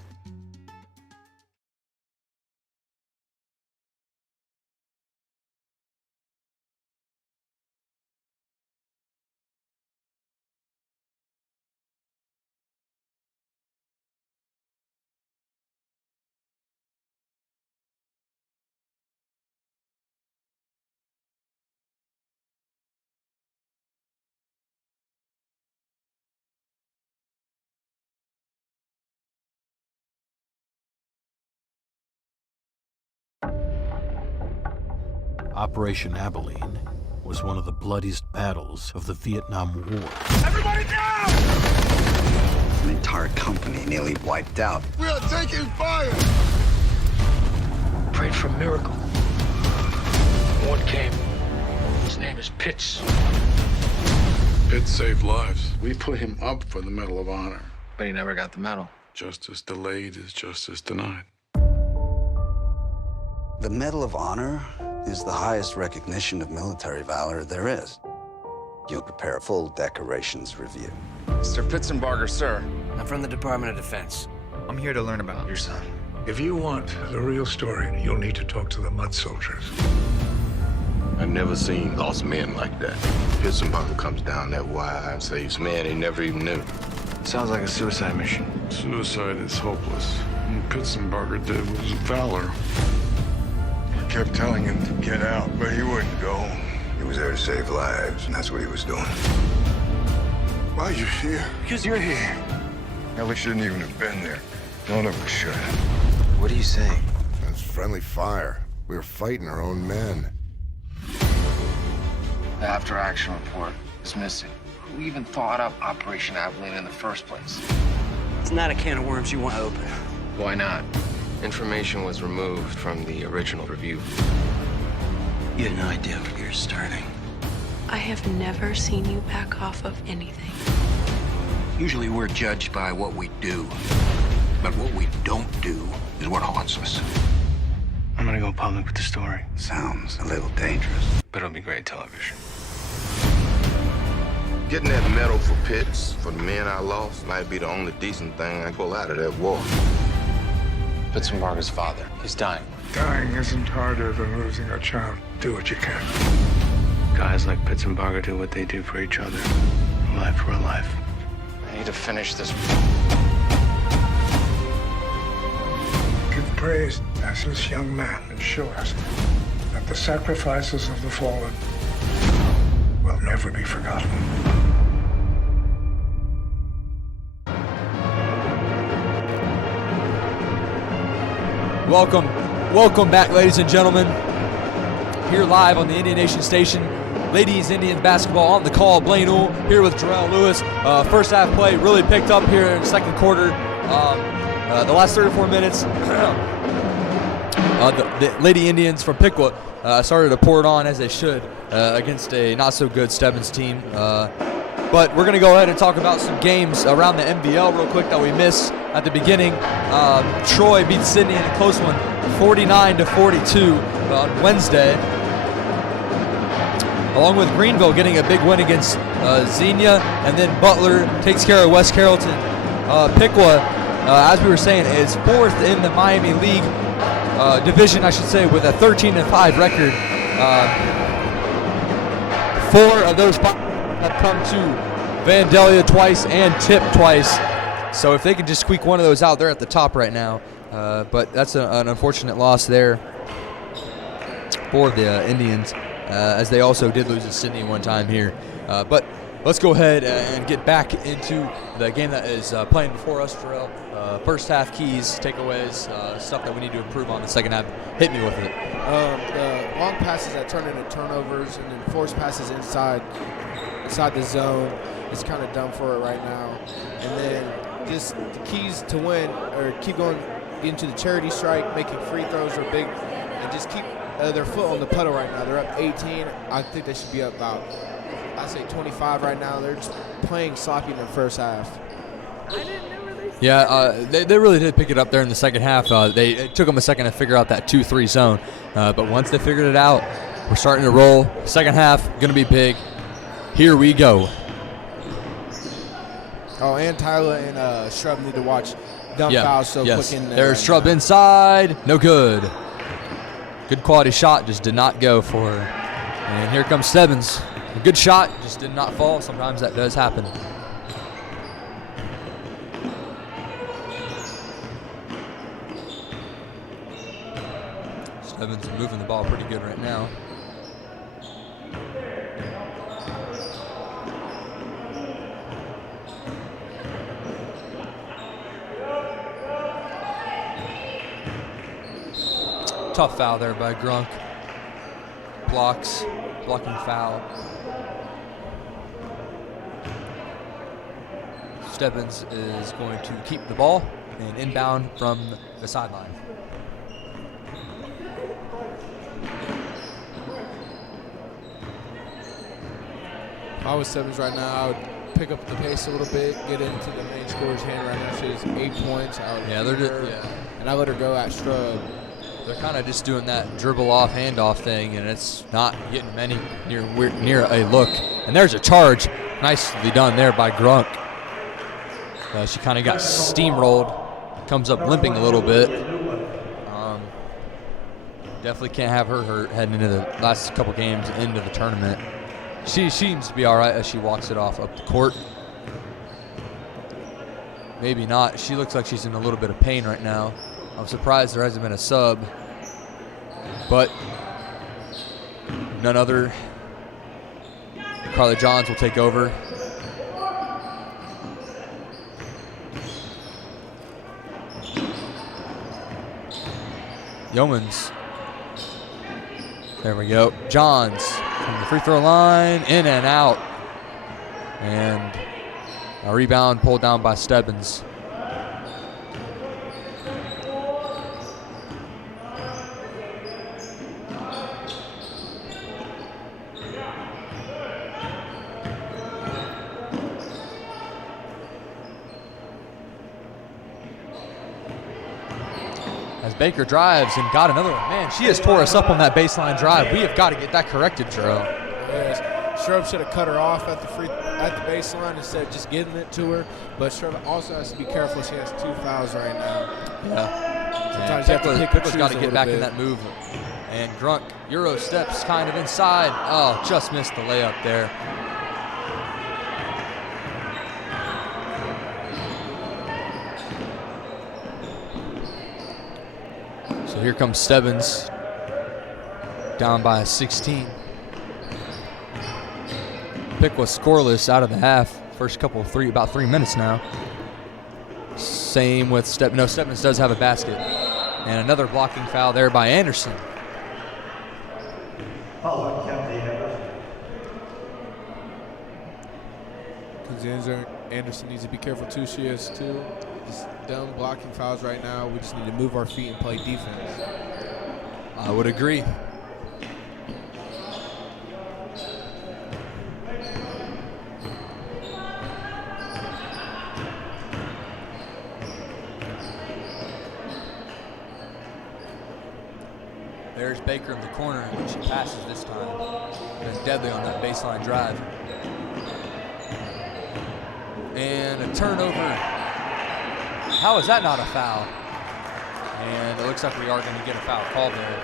Operation Abilene was one of the bloodiest battles of the Vietnam War. Everybody down! An entire company nearly wiped out. We are taking fire! Prayed for a miracle. One came. His name is Pitts. Pitts saved lives. We put him up for the Medal of Honor. But he never got the medal. Justice delayed is justice denied. The Medal of Honor is the highest recognition of military valor there is. You'll prepare a full decorations review. Mr. Pitzenbarger, sir. I'm from the Department of Defense. I'm here to learn about your son. If you want the real story, you'll need to talk to the mud soldiers. I've never seen lost men like that. Pitzenbarger comes down that wire and saves men he never even knew. Sounds like a suicide mission. Suicide is hopeless. What Pitzenbarger did was valor. Kept telling him to get out, but he wouldn't go. He was there to save lives, and that's what he was doing. Why are you here? Because you're here. Hell, we shouldn't even have been there. None of us should. What are you saying? That's friendly fire. We were fighting our own men. The after-action report is missing. Who even thought up Operation Abilene in the first place? It's not a can of worms you want to open. Why not? Information was removed from the original review. You had no idea where you're starting. I have never seen you back off of anything. Usually we're judged by what we do. But what we don't do is what haunts us. I'm gonna go public with the story. Sounds a little dangerous. But it'll be great television. Getting that medal for Pitts, for the men I lost, might be the only decent thing I pull out of that war. Pitzenbarger's father. He's dying. Dying isn't harder than losing a child. Do what you can. Guys like Pitzenbarger do what they do for each other. Life for a life. I need to finish this. Give praise as this young man and show us that the sacrifices of the fallen will never be forgotten. Welcome back, ladies and gentlemen. Here live on the Indian Nation Station. Ladies Indians basketball on the call. Blaine Uhl here with Jarrell Lewis. First half play really picked up here in the second quarter. The last 34 minutes, the Lady Indians from Piqua started to pour it on as they should against a not-so-good Stebbins team. But we're going to go ahead and talk about some games around the NBL real quick that we missed at the beginning. Troy beat Sydney in a close one, 49-42 on Wednesday. Along with Greenville getting a big win against Xenia, and then Butler takes care of West Carrollton. Piqua, as we were saying, is fourth in the Miami League division, I should say, with a 13-5 record. 4 of those 5 have come to Vandalia twice and Tip twice. So if they can just squeak one of those out, they're at the top right now. But that's an unfortunate loss there for the Indians, as they also did lose to Sydney one time here. But let's go ahead and get back into the game that is playing before us, Jarrell. First half keys, takeaways, stuff that we need to improve on the second half. Hit me with it. The long passes that turn into turnovers and then forced passes inside the zone is kind of done for it right now. And then just the keys to win or keep going, get into the charity strike, making free throws are big, and just keep their foot on the pedal right now. They're up 18. I think they should be up about, I'd say 25 right now. They're just playing sloppy in the first half. Yeah, they really did pick it up there in the second half. It took them a second to figure out that 2-3 zone. But once they figured it out, we're starting to roll. Second half, going to be big. Here we go. Oh, and Tyler and Shrub need to watch dump fouls so quick in there. There's Shrub inside. No good. Good quality shot, just did not go for her. And here comes Stebbins. A good shot, just did not fall. Sometimes that does happen. Stebbins is moving the ball pretty good right now. Tough foul there by Grunk. Blocking foul. Stebbins is going to keep the ball and inbound from the sideline. If I was Stebbins right now, I would pick up the pace a little bit, get into the main scorer's hand right now. She's 8 points. And I let her go at Shrub. They're kind of just doing that dribble off, handoff thing, and it's not getting many near a look. And there's a charge. Nicely done there by Grunk. She kind of got steamrolled. Comes up limping a little bit. Definitely can't have her hurt heading into the last couple games into the tournament. She seems to be all right as she walks it off up the court. Maybe not. She looks like she's in a little bit of pain right now. I'm surprised there hasn't been a sub. But none other. Carly Johns will take over. Yeomans. There we go. Johns from the free throw line, in and out. And a rebound pulled down by Stebbins. As Baker drives and got another one. Man, she has tore us up on that baseline drive. We have got to get that corrected, Jarrell. Yes. Shrub should have cut her off at the baseline instead of just giving it to her. But Shrub also has to be careful. She has 2 fouls right now. Yeah. Sometimes you have to pick Piqua's got to get back in that move. And Grunk, Euro steps kind of inside. Oh, just missed the layup there. So here comes Stebbins, down by 16. Piqua scoreless out of the half. First couple of about 3 minutes now. Same with Stebbins. No, Stebbins does have a basket. And another blocking foul there by Anderson. Anderson needs to be careful too. She has 2 just dumb blocking fouls right now. We just need to move our feet and play defense. I would agree. There's Baker in the corner, and she passes this time. Been deadly on that baseline drive. And a turnover. How is that not a foul? And it looks like we are going to get a foul called there.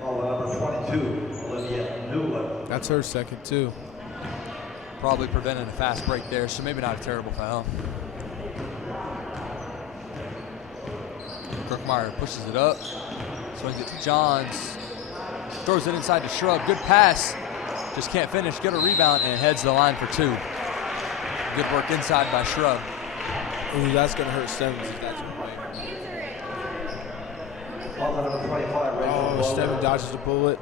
Number 22, Olivia Newland. That's her second too. Probably preventing a fast break there, so maybe not a terrible foul. Crookmeyer pushes it up, swings it to Johns, throws it inside to Shrub. Good pass, just can't finish. Get a rebound and heads to the line for 2. Good work inside by Shrub. Ooh, that's gonna hurt Stebbins if that's right. Stebbins dodges the bullet.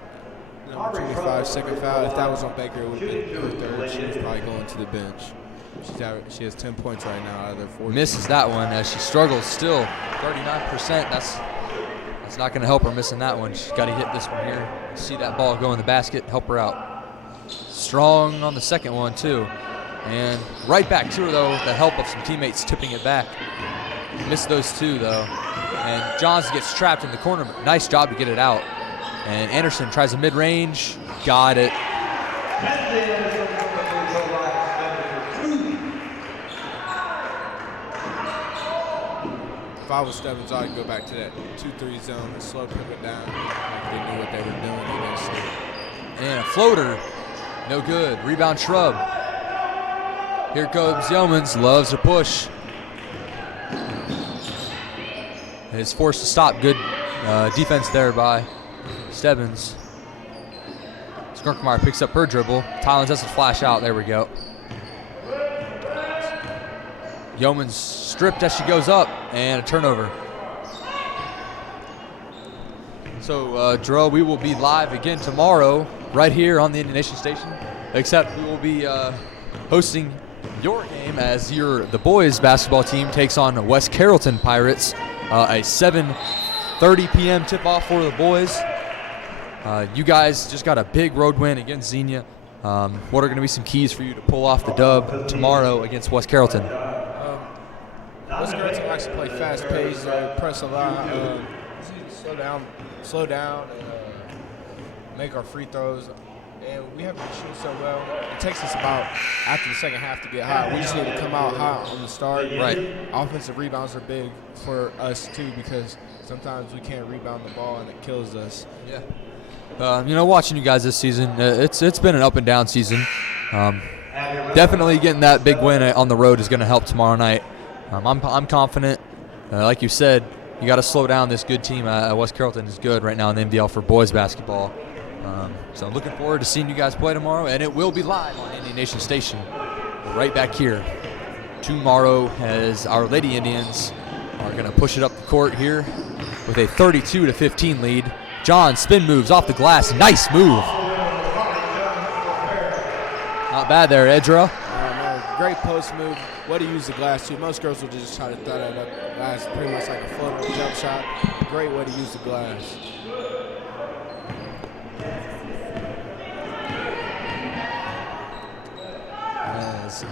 Number 25, second foul. If that was on Baker, it would have been her third. She was probably going to the bench. She has 10 points right now out of their 14. Misses that one as she struggles still. 39%. That's not going to help her missing that one. She's got to hit this one here. See that ball go in the basket, help her out. Strong on the second one too. And right back to her though with the help of some teammates tipping it back. Missed those 2 though. And Johns gets trapped in the corner. Nice job to get it out. And Anderson tries a mid-range. Got it. If I was Stebbins, I'd go back to that 2-3 zone and slow pivot down. Like they knew what they were doing against it. And a floater. No good. Rebound Shrub. Here comes Yeomans. Loves a push. Is forced to stop. Good defense there by Stebbins. Skirkmeyer picks up her dribble. Tylen has to flash out. There we go. Yeomans stripped as she goes up, and a turnover. So, Jarrell, we will be live again tomorrow right here on the Indian Nation Station, except we will be hosting your game as the boys basketball team takes on West Carrollton Pirates. A 7:30 p.m. tip-off for the boys. You guys just got a big road win against Xenia. What are going to be some keys for you to pull off the dub tomorrow against West Carrollton? West Carrollton likes to play fast-paced, press a lot, slow down, and make our free throws. And we haven't been shooting so well. It takes us about after the second half to get hot. We just need to come out hot on the start. Right. Offensive rebounds are big for us too because sometimes we can't rebound the ball and it kills us. Yeah. Watching you guys this season, it's been an up and down season. Definitely getting that big win on the road is going to help tomorrow night. I'm confident. Like you said, you got to slow down this good team. West Carrollton is good right now in the MDL for boys basketball. So I'm looking forward to seeing you guys play tomorrow, and it will be live on Indian Nation Station right back here. tomorrow, as our Lady Indians are going to push it up the court here with a 32-15 lead. John spin moves off the glass. Nice move. Not bad there, Edra. Great post move. Way to use the glass, too. Most girls will just try to throw that up. That's pretty much like a floater jump shot. Great way to use the glass. As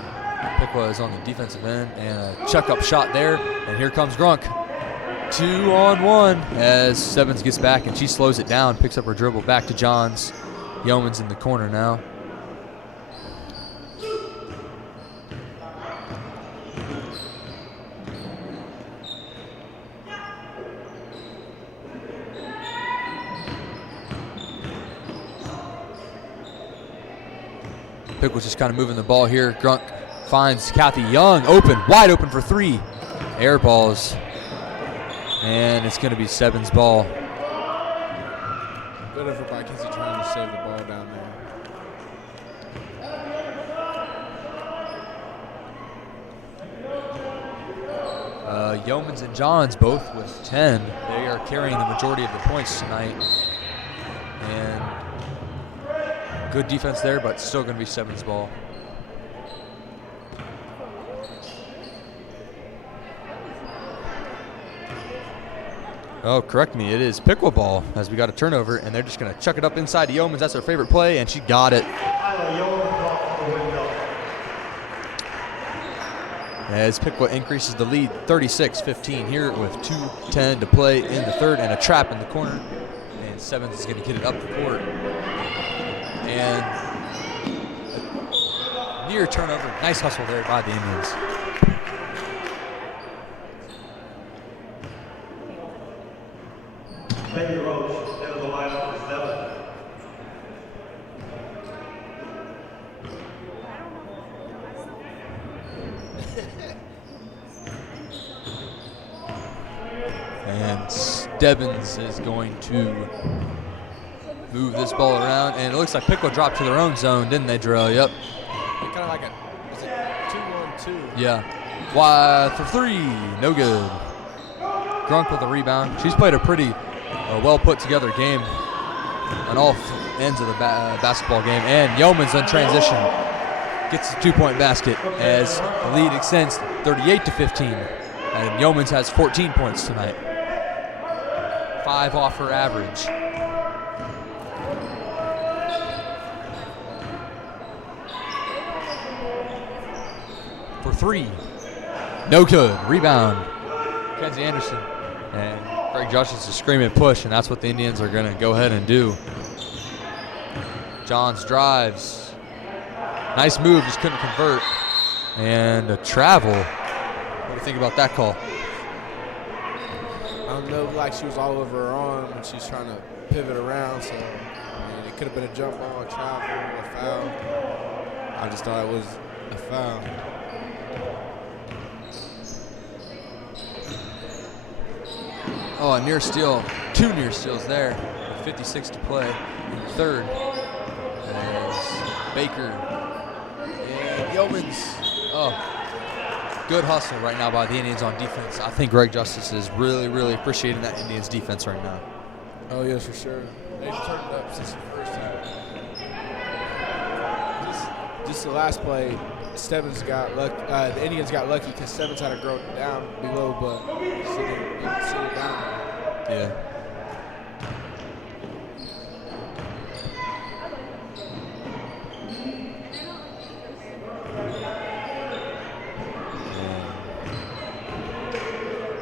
Piqua is on the defensive end, and a chuck-up shot there. And here comes Grunk. 2-on-1 as Stebbins gets back, and she slows it down, picks up her dribble back to Johns. Yeoman's in the corner now. Piqua's just kind of moving the ball here. Grunk finds Kathy Young wide open for three. Air balls. And it's going to be Stebbins' ball. Good effort by Kinsey trying to save the ball down there. Yeomans and Johns both with 10. They are carrying the majority of the points tonight. And good defense there, but still going to be Stebbins' ball. Oh, correct me. It is Piqua ball as we got a turnover, and they're just going to chuck it up inside to Yeomans. That's their favorite play, and she got it. As Piqua increases the lead 36-15 here with 2:10 to play in the third and a trap in the corner. And Stebbins is going to get it up the court. And a near turnover. Nice hustle there by the Indians. Baby Roach, instead of the lineup is Stebbins. And Stebbins is going to move this ball around, and it looks like Piqua dropped to their own zone, didn't they, Darrell? Yep. Kind of like a 2-1-2. Yeah. Wide for three. No good. Grunk with a rebound. She's played a pretty well put together game on all ends of the basketball game. And Yeomans in transition gets the 2-point basket as the lead extends 38-15. And Yeomans has 14 points tonight. 5 off her average. For three. No good. Rebound. Kenzie Anderson. And Greg Justice is screaming push, and that's what the Indians are going to go ahead and do. Johns drives. Nice move, just couldn't convert. And a travel. What do you think about that call? I don't know, like she was all over her arm when she's trying to pivot around, so I mean, it could have been a jump ball, a travel, a foul. I just thought it was a foul. Oh, a near steal. 2 near steals there. With 56 to play in the third. As Baker and Yeomans. Oh, good hustle right now by the Indians on defense. I think Greg Justice is really, really appreciating that Indians defense right now. Oh, yes, for sure. They've turned it up since the first half. Just the last play, Stebbins got lucky. The Indians got lucky because Stebbins had a girl down below, but she didn't sit it down. Yeah.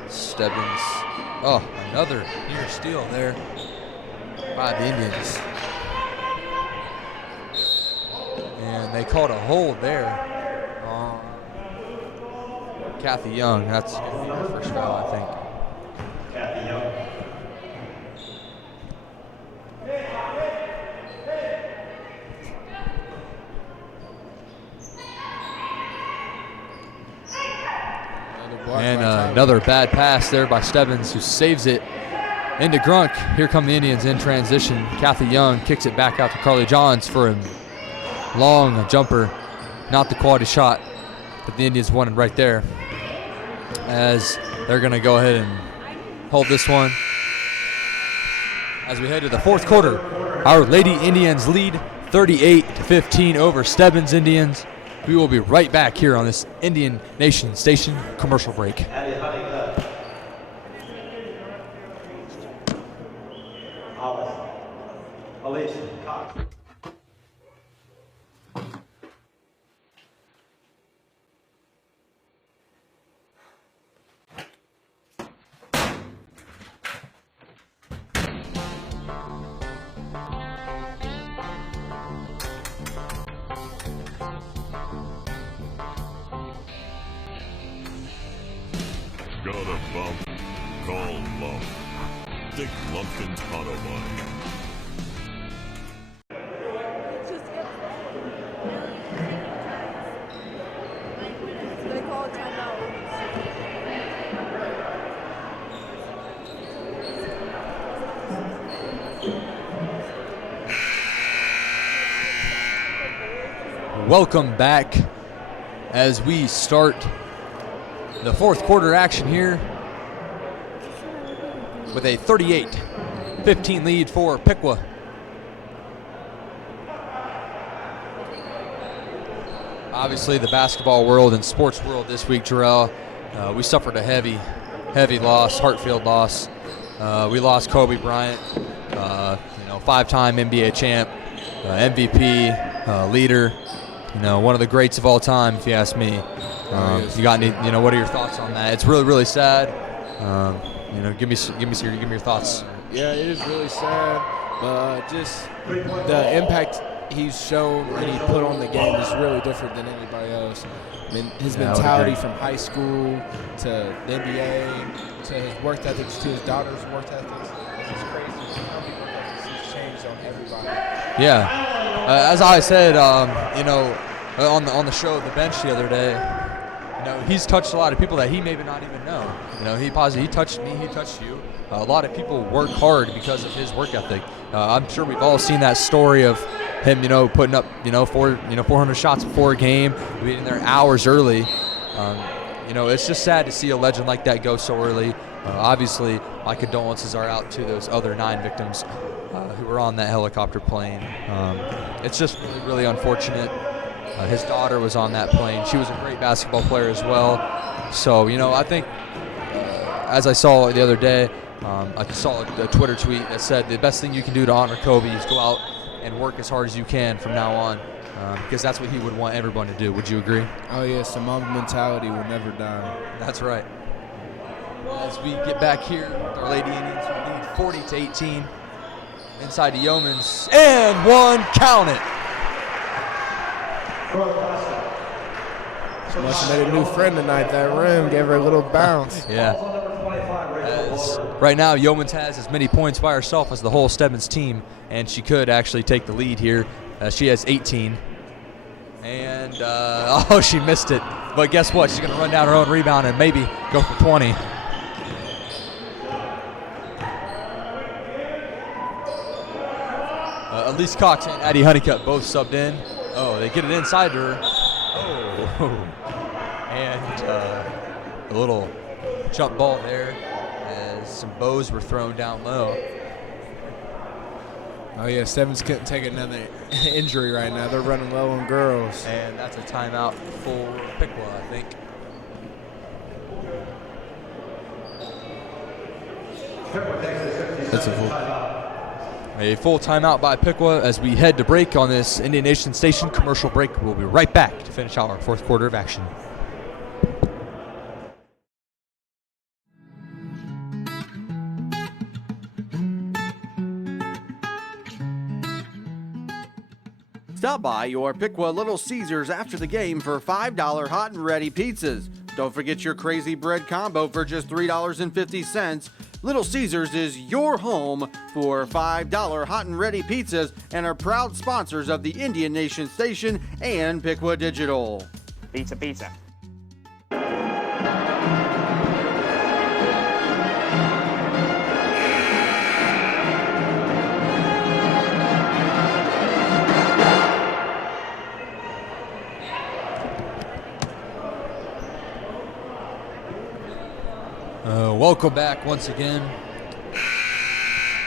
Stebbins. Oh, another near steal there by the Indians. And they called a hold there on Kathy Young. That's going to be her first foul, I think. Kathy Young. And another bad pass there by Stebbins, who saves it into Grunk. Here come the Indians in transition. Kathy Young kicks it back out to Carly Johns for a long jumper. Not the quality shot But the Indians won it right there, as they're going to go ahead and hold this one. As we head to the fourth quarter, our Lady Indians lead 38-15 over Stebbins Indians. We will be right back here on this Indian Nation Station commercial break. Got a bump? Call Lump. Dick Lumpkin's Auto Body. Welcome back as we start the fourth quarter action here with a 38-15 lead for Piqua. Obviously, the basketball world and sports world this week, Jarrell, we suffered a heavy loss, heart-filled loss. We lost Kobe Bryant, five-time NBA champ, MVP, leader, one of the greats of all time, if you ask me. You got any? What are your thoughts on that? It's really, really sad. Give me your thoughts. Yeah, it is really sad. Just the impact he's shown and he put on the game is really different than anybody else. I mean, his mentality from high school to the NBA to his work ethics to his daughter's work ethics. It's crazy how many work ethics he's changed on everybody. Yeah, as I said, on the show, The Bench, the other day. He's touched a lot of people that he maybe not even know. He touched me, he touched you. A lot of people work hard because of his work ethic. I'm sure we've all seen that story of him, putting up, 400 shots before a game, being there hours early. It's just sad to see a legend like that go so early. Obviously, my condolences are out to those other 9 victims who were on that helicopter plane. It's just really, really unfortunate. His daughter was on that plane. She was a great basketball player as well. So, I think, as I saw the other day, I saw a Twitter tweet that said the best thing you can do to honor Kobe is go out and work as hard as you can from now on, because that's what he would want everyone to do. Would you agree? Oh, yes, the Mamba mentality will never die. That's right. As we get back here, our Lady Indians lead 40-18 inside the Yeomans, and one, count it. She must have made a new friend tonight. That rim gave her a little bounce. Yeah. As right now, Yeomans has as many points by herself as the whole Stebbins team, and she could actually take the lead here. She has 18. And, she missed it. But guess what? She's going to run down her own rebound and maybe go for 20. Elise Cox and Addie Honeycutt both subbed in. Oh, they get it inside her. Oh. And a little jump ball there as some bows were thrown down low. Oh, yeah, Stebbins couldn't take another injury right now. They're running low on girls. And that's a timeout for Piqua, I think. That's a full timeout by Piqua as we head to break on this Indian Nation Station commercial break. We'll be right back to finish out our fourth quarter of action. Stop by your Piqua Little Caesars after the game for $5 hot and ready pizzas. Don't forget your crazy bread combo for just $3.50. Little Caesars is your home for $5 hot and ready pizzas and are proud sponsors of the Indian Nation Station and Piqua Digital. Pizza, pizza. welcome back once again.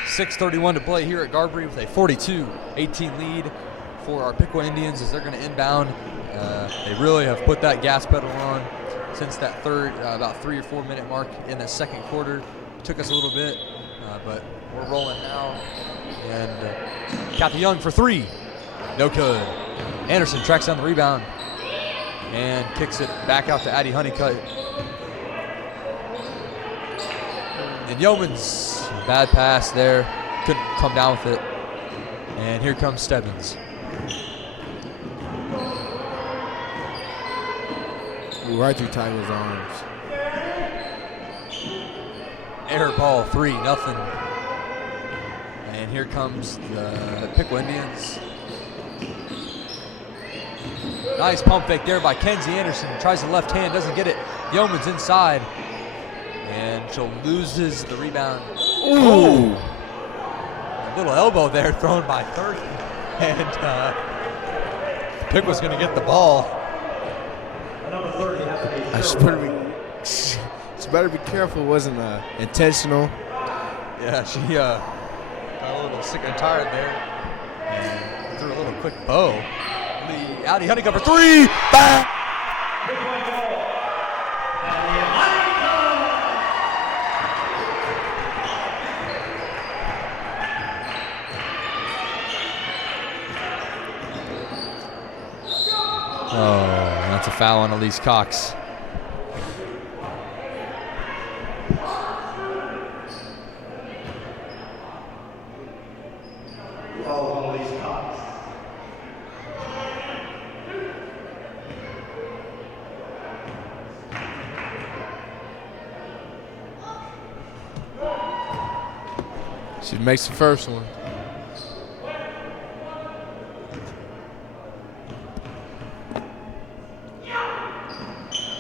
6:31 to play here at Garbary with a 42-18 lead for our Piqua Indians as they're going to inbound. They really have put that gas pedal on since that third, about 3 or 4 minute mark in the second quarter. Took us a little bit, but we're rolling now. And Kathy Young for three. No good. Anderson tracks down the rebound and kicks it back out to Addie Honeycutt. And Yeomans, bad pass there. Couldn't come down with it. And here comes Stebbins. Right through Tyler's arms. Air ball, 3-0. And here comes the Piqua Indians. Nice pump fake there by Kenzie Anderson. Tries the left hand, doesn't get it. Yeoman's inside. And she'll loses the rebound. Ooh. A little elbow there thrown by 30. And Piqua's going to get the ball. She better be careful. It wasn't intentional. Yeah, she got a little sick and tired there. And threw a little quick bow. Addie Honeycutt for three. Bang! Oh, that's a foul on Elise Cox. She makes the first one.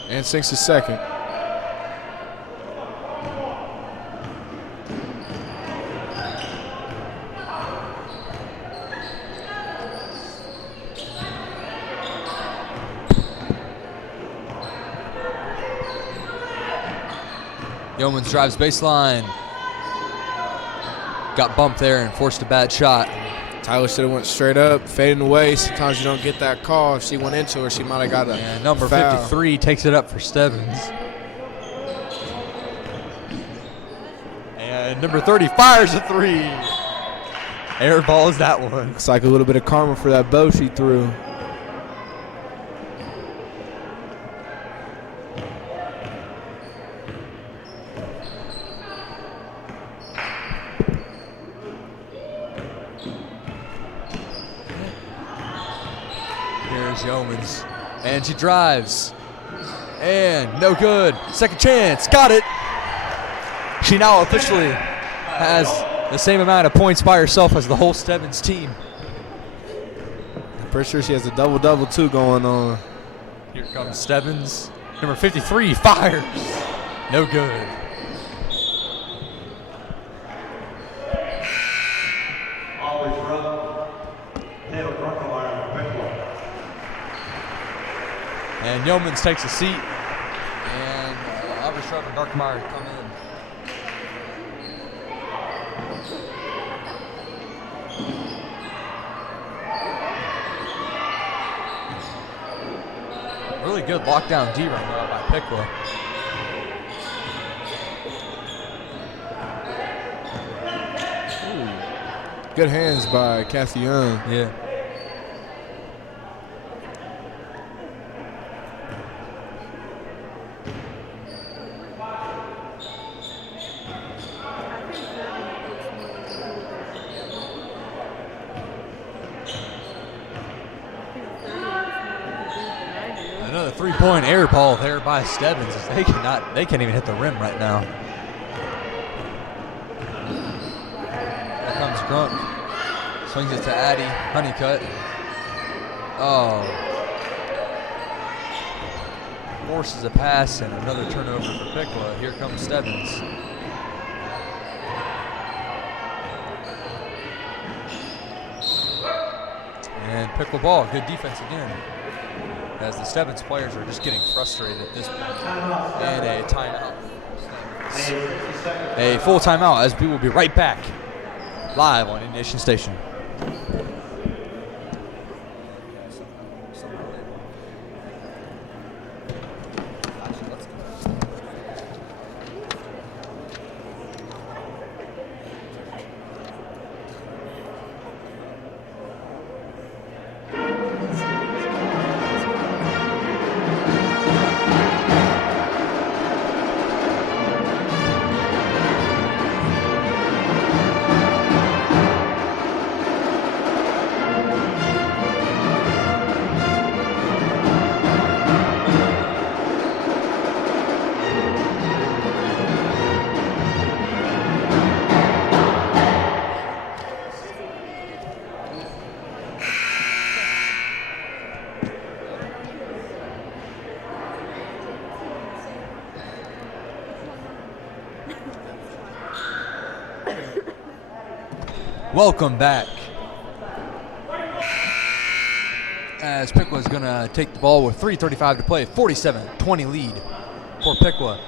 And sinks the second. Yeomans drives baseline. Got bumped there and forced a bad shot. Tyler should have went straight up, fading away. Sometimes you don't get that call. If she went into her, she might have got a and number foul. 53 takes it up for Stebbins. And number 30 fires a three. Air balls that one. Looks like a little bit of karma for that bow she threw. Yeomans, and she drives, and no good. Second chance, got it. She now officially has the same amount of points by herself as the whole Stebbins team. I'm pretty sure she has a double-double too going on. Here comes Stebbins. Number 53 fires. No good. And Yeomans takes a seat, and Aubrey Shrub and Darkmeyer come in. Really good lockdown D right now by Piqua. Ooh. Good hands by Kathy Young. Yeah. Another three-point air ball there by Stebbins. They can't even hit the rim right now. Here comes Grunk. Swings it to Addie Honeycutt. Oh. Forces a pass and another turnover for Piqua. Here comes Stebbins. And Piqua ball. Good defense again, as the Stebbins players are just getting frustrated at this point. And a timeout. calls a full timeout as we will be right back live on Indian Nation Station. Welcome back. As Piqua is going to take the ball with 3:35 to play, 47-20 lead for Piqua,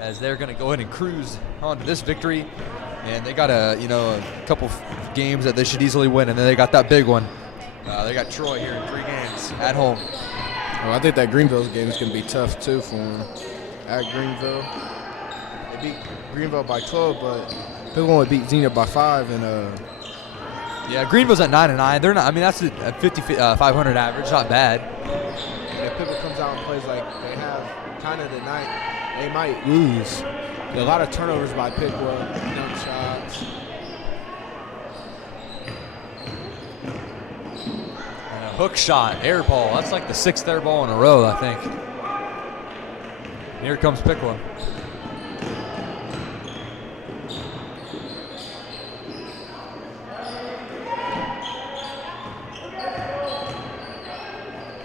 as they're going to go ahead and cruise on to this victory. And they got a couple games that they should easily win, and then they got that big one. They got Troy here in 3 games at home. Well, I think that Greenville's game is going to be tough too for them at Greenville. They beat Greenville by 12, but Piqua only beat Xenia by 5, and yeah, Greenville's at 9-9. They're not. I mean, that's a 500 average. Not bad. And if Piqua comes out and plays like they have kind of tonight, they might lose. A lot of turnovers by Piqua, dunk shots. And a hook shot, air ball. That's like the 6th air ball in a row, I think. Here comes Piqua.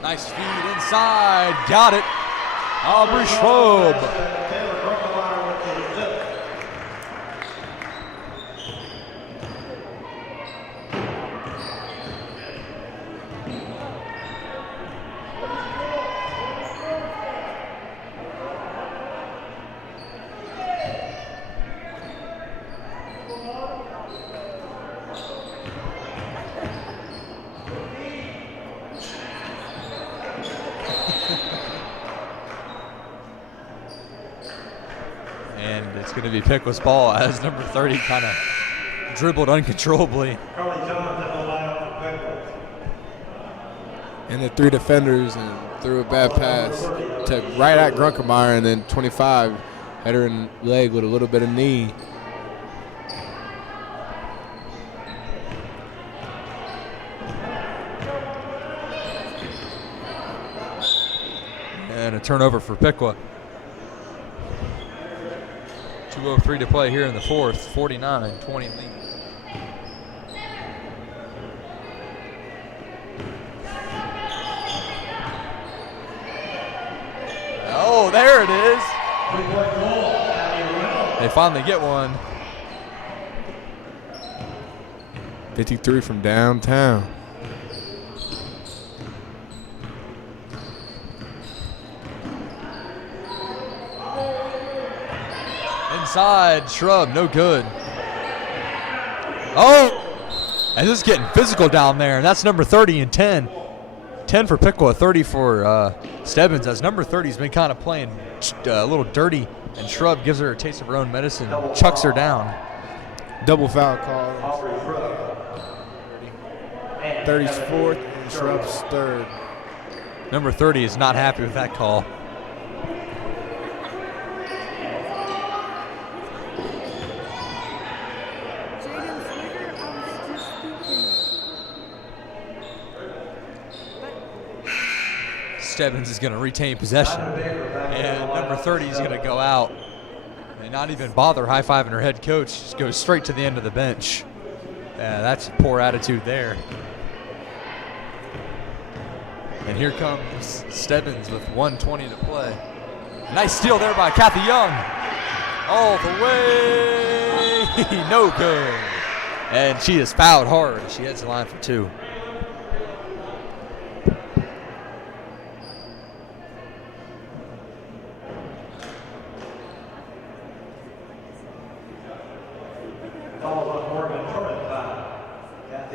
Nice feed inside. Got it. Aubrey Schroeb. It's going to be Piqua's ball as number 30 kind of dribbled uncontrollably. And the 3 defenders and threw a bad pass. Took right at Grunkemeyer, and then 25 had her in leg with a little bit of knee. And a turnover for Piqua. 2:03 to play here in the 4th. 49-20 lead. Oh, there it is. They finally get one. 53 from downtown. Inside, Shrub, no good. Oh! And this is getting physical down there, and that's number 30 and 10. 10 for Piqua, 30 for Stebbins, as number 30's been kind of playing a little dirty, and Shrub gives her a taste of her own medicine, chucks her down. Double foul call. 30's 4th, and Shrub's 3rd. Number 30 is not happy with that call. Stebbins is going to retain possession, and number 30 is going to go out and not even bother high-fiving her head coach. Just goes straight to the end of the bench. Yeah, that's poor attitude there. And here comes Stebbins with 1:20 to play. Nice steal there by Kathy Young. All the way, no good. And she is fouled hard. She heads the line for 2.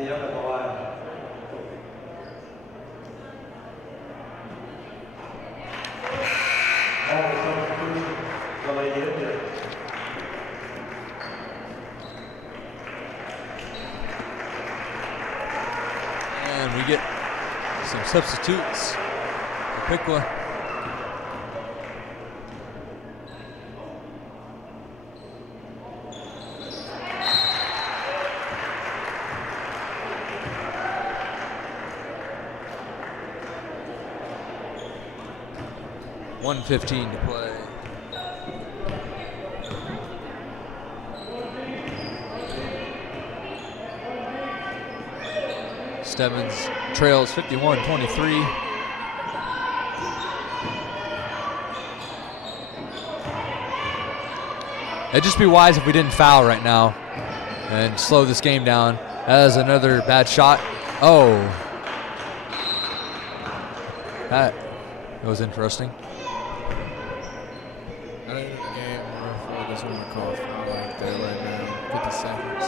the end of the line. All substitute, the Lady Indians. And we get some substitutes for Piqua. .1:15 to play. Stebbins trails 51-23. It'd just be wise if we didn't foul right now and slow this game down. That is another bad shot. Oh. That was interesting. I think the game referee doesn't want to call a foul like that right now. 50 seconds.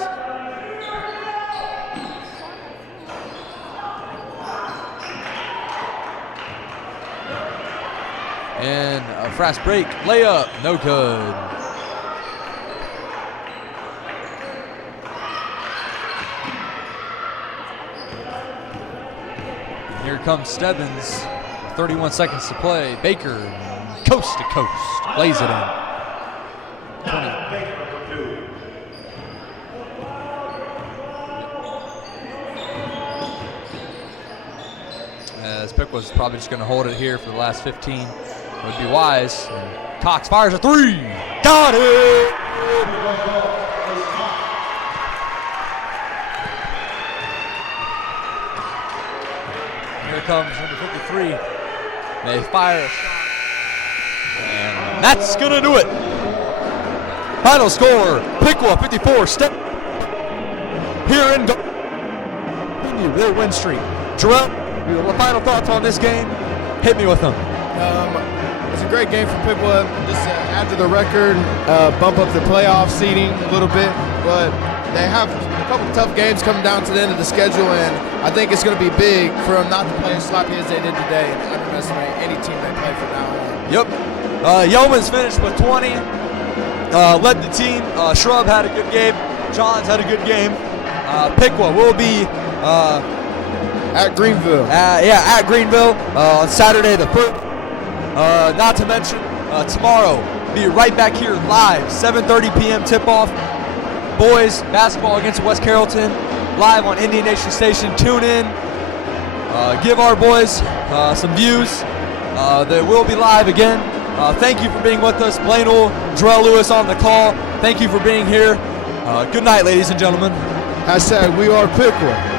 And a fast break, layup, no good. Here comes Stebbins, 31 seconds to play. Baker, coast to coast, lays it in. 20. As Piqua's probably just going to hold it here for the last 15. It would be wise. And Cox fires a three. Got it! Here comes number 53. They fire a shot. And that's going to do it. Final score, Piqua 54. Step here in continue their win streak. Jarrell, your final thoughts on this game? Hit me with them. It's a great game for Piqua. Just add to the record, bump up the playoff seeding a little bit, but they have a couple of tough games coming down to the end of the schedule, and I think it's going to be big for them not to play as sloppy as they did today and underestimate any team they play from now on. Yep. Yeoman's finished with 20. Led the team. Shrub had a good game. Johns had a good game. Piqua will be at Greenville. At Greenville on Saturday the 1st. Not to mention tomorrow, be right back here live, 7:30 p.m. tip-off. Boys basketball against West Carrollton, live on Indian Nation Station. Tune in. Give our boys some views. They will be live again. Thank you for being with us. Blanel, Jarrell Lewis on the call. Thank you for being here. Good night, ladies and gentlemen. # we are Piqua.